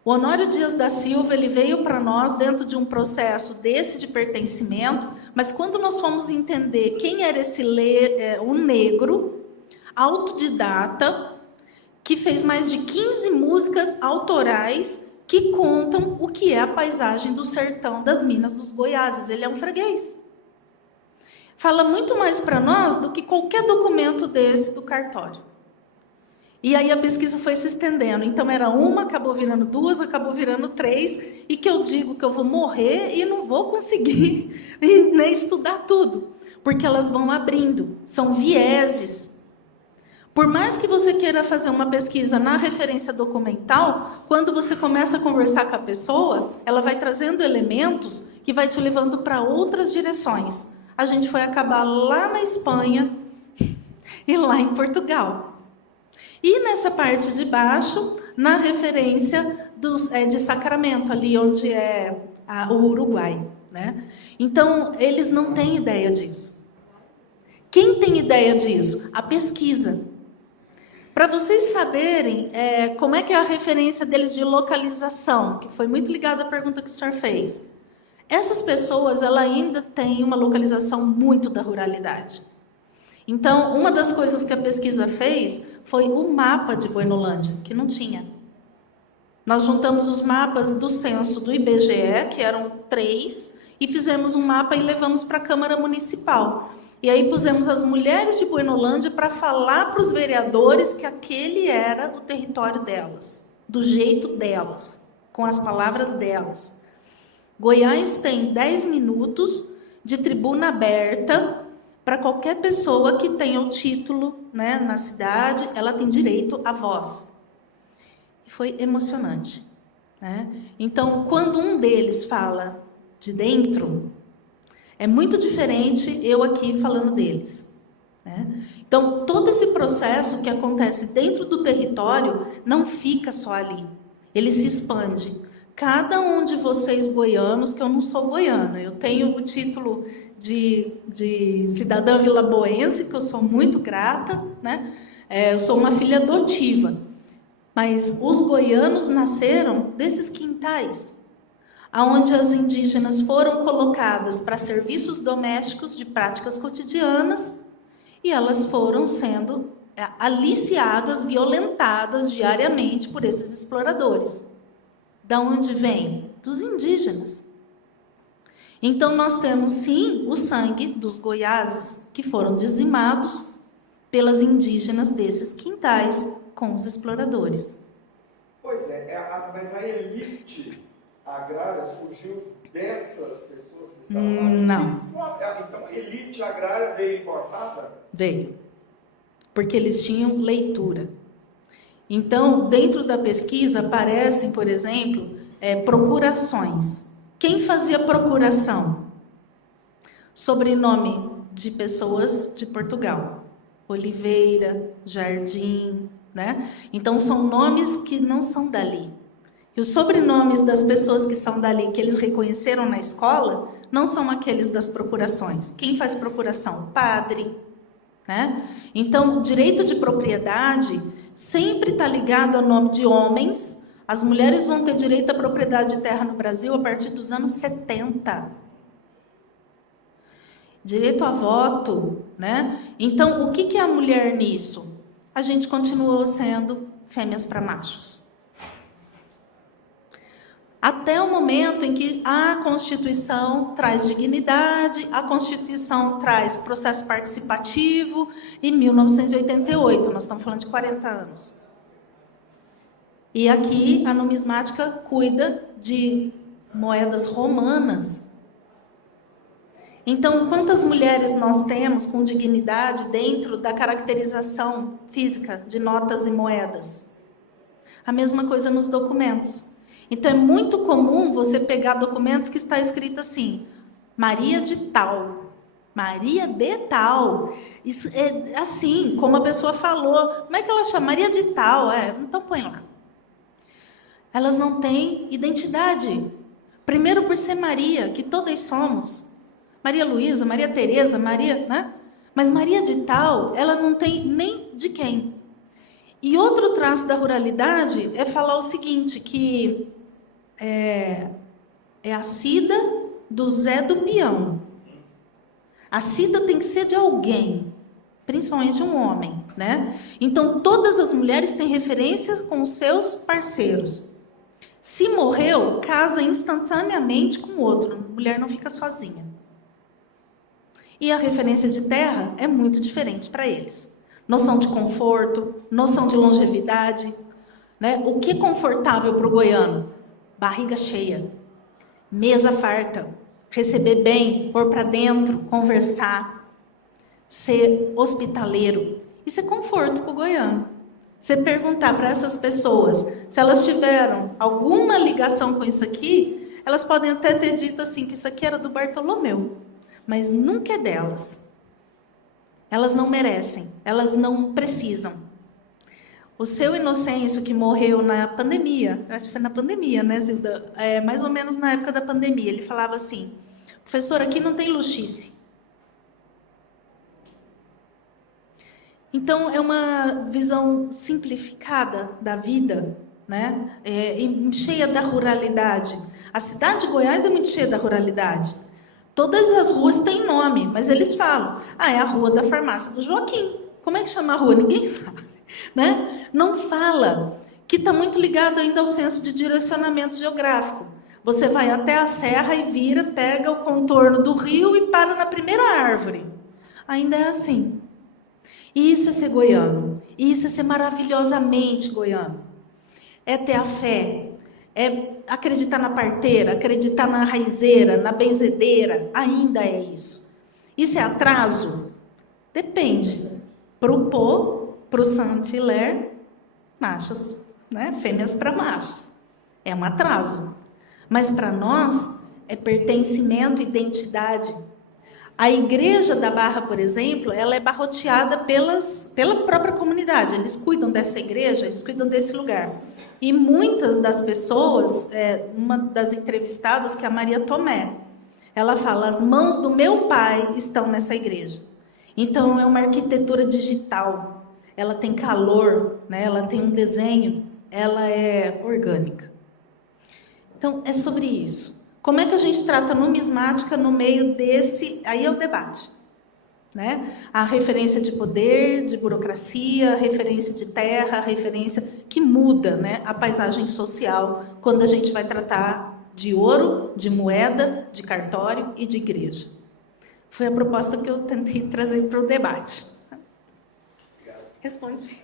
O Honório Dias da Silva, ele veio para nós dentro de um processo desse de pertencimento, mas quando nós fomos entender quem era um negro, autodidata, que fez mais de 15 músicas autorais que contam o que é a paisagem do sertão das Minas dos Goiáses. Ele é um freguês. Fala muito mais para nós do que qualquer documento desse do cartório. E aí a pesquisa foi se estendendo. Então era uma, acabou virando duas, acabou virando três, e que eu digo que eu vou morrer e não vou conseguir nem estudar tudo, porque elas vão abrindo, são vieses. Por mais que você queira fazer uma pesquisa na referência documental, quando você começa a conversar com a pessoa, ela vai trazendo elementos que vai te levando para outras direções. A gente foi acabar lá na Espanha e lá em Portugal. E nessa parte de baixo, na referência de Sacramento, ali onde é o Uruguai, né? Então, eles não têm ideia disso. Quem tem ideia disso? A pesquisa. Para vocês saberem como é que é a referência deles de localização, que foi muito ligada à pergunta que o senhor fez. Essas pessoas, ela ainda têm uma localização muito da ruralidade. Então, uma das coisas que a pesquisa fez foi o mapa de Boinolândia, que não tinha. Nós juntamos os mapas do censo do IBGE, que eram 3, e fizemos um mapa e levamos para a Câmara Municipal. E aí pusemos as mulheres de Boinolândia para falar para os vereadores que aquele era o território delas, do jeito delas, com as palavras delas. Goiás tem 10 minutos de tribuna aberta para qualquer pessoa que tenha o título, né, na cidade, ela tem direito à voz. E foi emocionante, né? Então, quando um deles fala de dentro, é muito diferente eu aqui falando deles, né? Então, todo esse processo que acontece dentro do território não fica só ali, ele se expande. Cada um de vocês goianos, que eu não sou goiana, eu tenho o título de cidadã vilaboense, que eu sou muito grata, né? Eu sou uma filha adotiva, mas os goianos nasceram desses quintais, onde as indígenas foram colocadas para serviços domésticos de práticas cotidianas e elas foram sendo aliciadas, violentadas diariamente por esses exploradores. Da onde vem? Dos indígenas. Então nós temos sim o sangue dos goiáses que foram dizimados pelas indígenas desses quintais com os exploradores. Pois é, mas a elite agrária surgiu dessas pessoas que estavam lá? Não. Então, a elite agrária veio importada? Veio. Porque eles tinham leitura. Então, dentro da pesquisa aparecem, por exemplo, procurações. Quem fazia procuração? Sobrenome de pessoas de Portugal. Oliveira, Jardim, né? Então, são nomes que não são dali. E os sobrenomes das pessoas que são dali, que eles reconheceram na escola, não são aqueles das procurações. Quem faz procuração? Padre, né? Então, o direito de propriedade sempre está ligado ao nome de homens. As mulheres vão ter direito à propriedade de terra no Brasil a partir dos anos 70. Direito a voto, né? Então, o que é a mulher nisso? A gente continuou sendo fêmeas para machos. Até o momento em que a Constituição traz dignidade, a Constituição traz processo participativo, em 1988, nós estamos falando de 40 anos. E aqui a numismática cuida de moedas romanas, Então, quantas mulheres nós temos com dignidade dentro da caracterização física de notas e moedas? A mesma coisa nos documentos. Então, é muito comum você pegar documentos que está escrito assim, Maria de tal, Maria de tal. Isso é assim, como a pessoa falou. Como é que ela chama? Maria de tal. Então põe lá. Elas não têm identidade. Primeiro por ser Maria, que todas somos. Maria Luísa, Maria Tereza, Maria, né? Mas Maria de tal, ela não tem nem de quem. E outro traço da ruralidade é falar o seguinte, que é a Cida do Zé do Peão. A Cida tem que ser de alguém, principalmente um homem, né? Então, todas as mulheres têm referência com os seus parceiros. Se morreu, casa instantaneamente com o outro. A mulher não fica sozinha. E a referência de terra é muito diferente para eles. Noção de conforto, noção de longevidade, né? O que é confortável para o goiano? Barriga cheia, mesa farta, receber bem, pôr para dentro, conversar, ser hospitaleiro. Isso é conforto para o goiano. Você perguntar para essas pessoas se elas tiveram alguma ligação com isso aqui, elas podem até ter dito assim, que isso aqui era do Bartolomeu, mas nunca é delas. Elas não merecem, elas não precisam. O seu Inocêncio, que morreu na pandemia, acho que foi na pandemia, né, Zilda? Mais ou menos na época da pandemia, ele falava assim, professor, aqui não tem luxice. Então, é uma visão simplificada da vida, né? Cheia da ruralidade. A cidade de Goiás é muito cheia da ruralidade. Todas as ruas têm nome, mas eles falam, é a rua da farmácia do Joaquim. Como é que chama a rua? Ninguém sabe, né? Não fala, que está muito ligado ainda ao senso de direcionamento geográfico. Você vai até a serra e vira, pega o contorno do rio e para na primeira árvore. Ainda é assim. E isso é ser goiano. E isso é ser maravilhosamente goiano. É ter a fé. É acreditar na parteira, acreditar na raizeira, na benzedeira. Ainda é isso. Isso é atraso? Depende. Para o Pô, para o Saint-Hilaire, machos, né? Fêmeas para machos. É um atraso. Mas para nós é pertencimento, identidade. A igreja da Barra, por exemplo, ela é barroteada pela própria comunidade. Eles cuidam dessa igreja, eles cuidam desse lugar. E muitas das pessoas, uma das entrevistadas, que é a Maria Tomé, ela fala, as mãos do meu pai estão nessa igreja. Então, é uma arquitetura digital. Ela tem calor, né? Ela tem um desenho, ela é orgânica. Então, é sobre isso. Como é que a gente trata numismática no meio desse... Aí é o debate, né? A referência de poder, de burocracia, referência de terra, referência que muda, né, a paisagem social quando a gente vai tratar de ouro, de moeda, de cartório e de igreja. Foi a proposta que eu tentei trazer para o debate. Responde.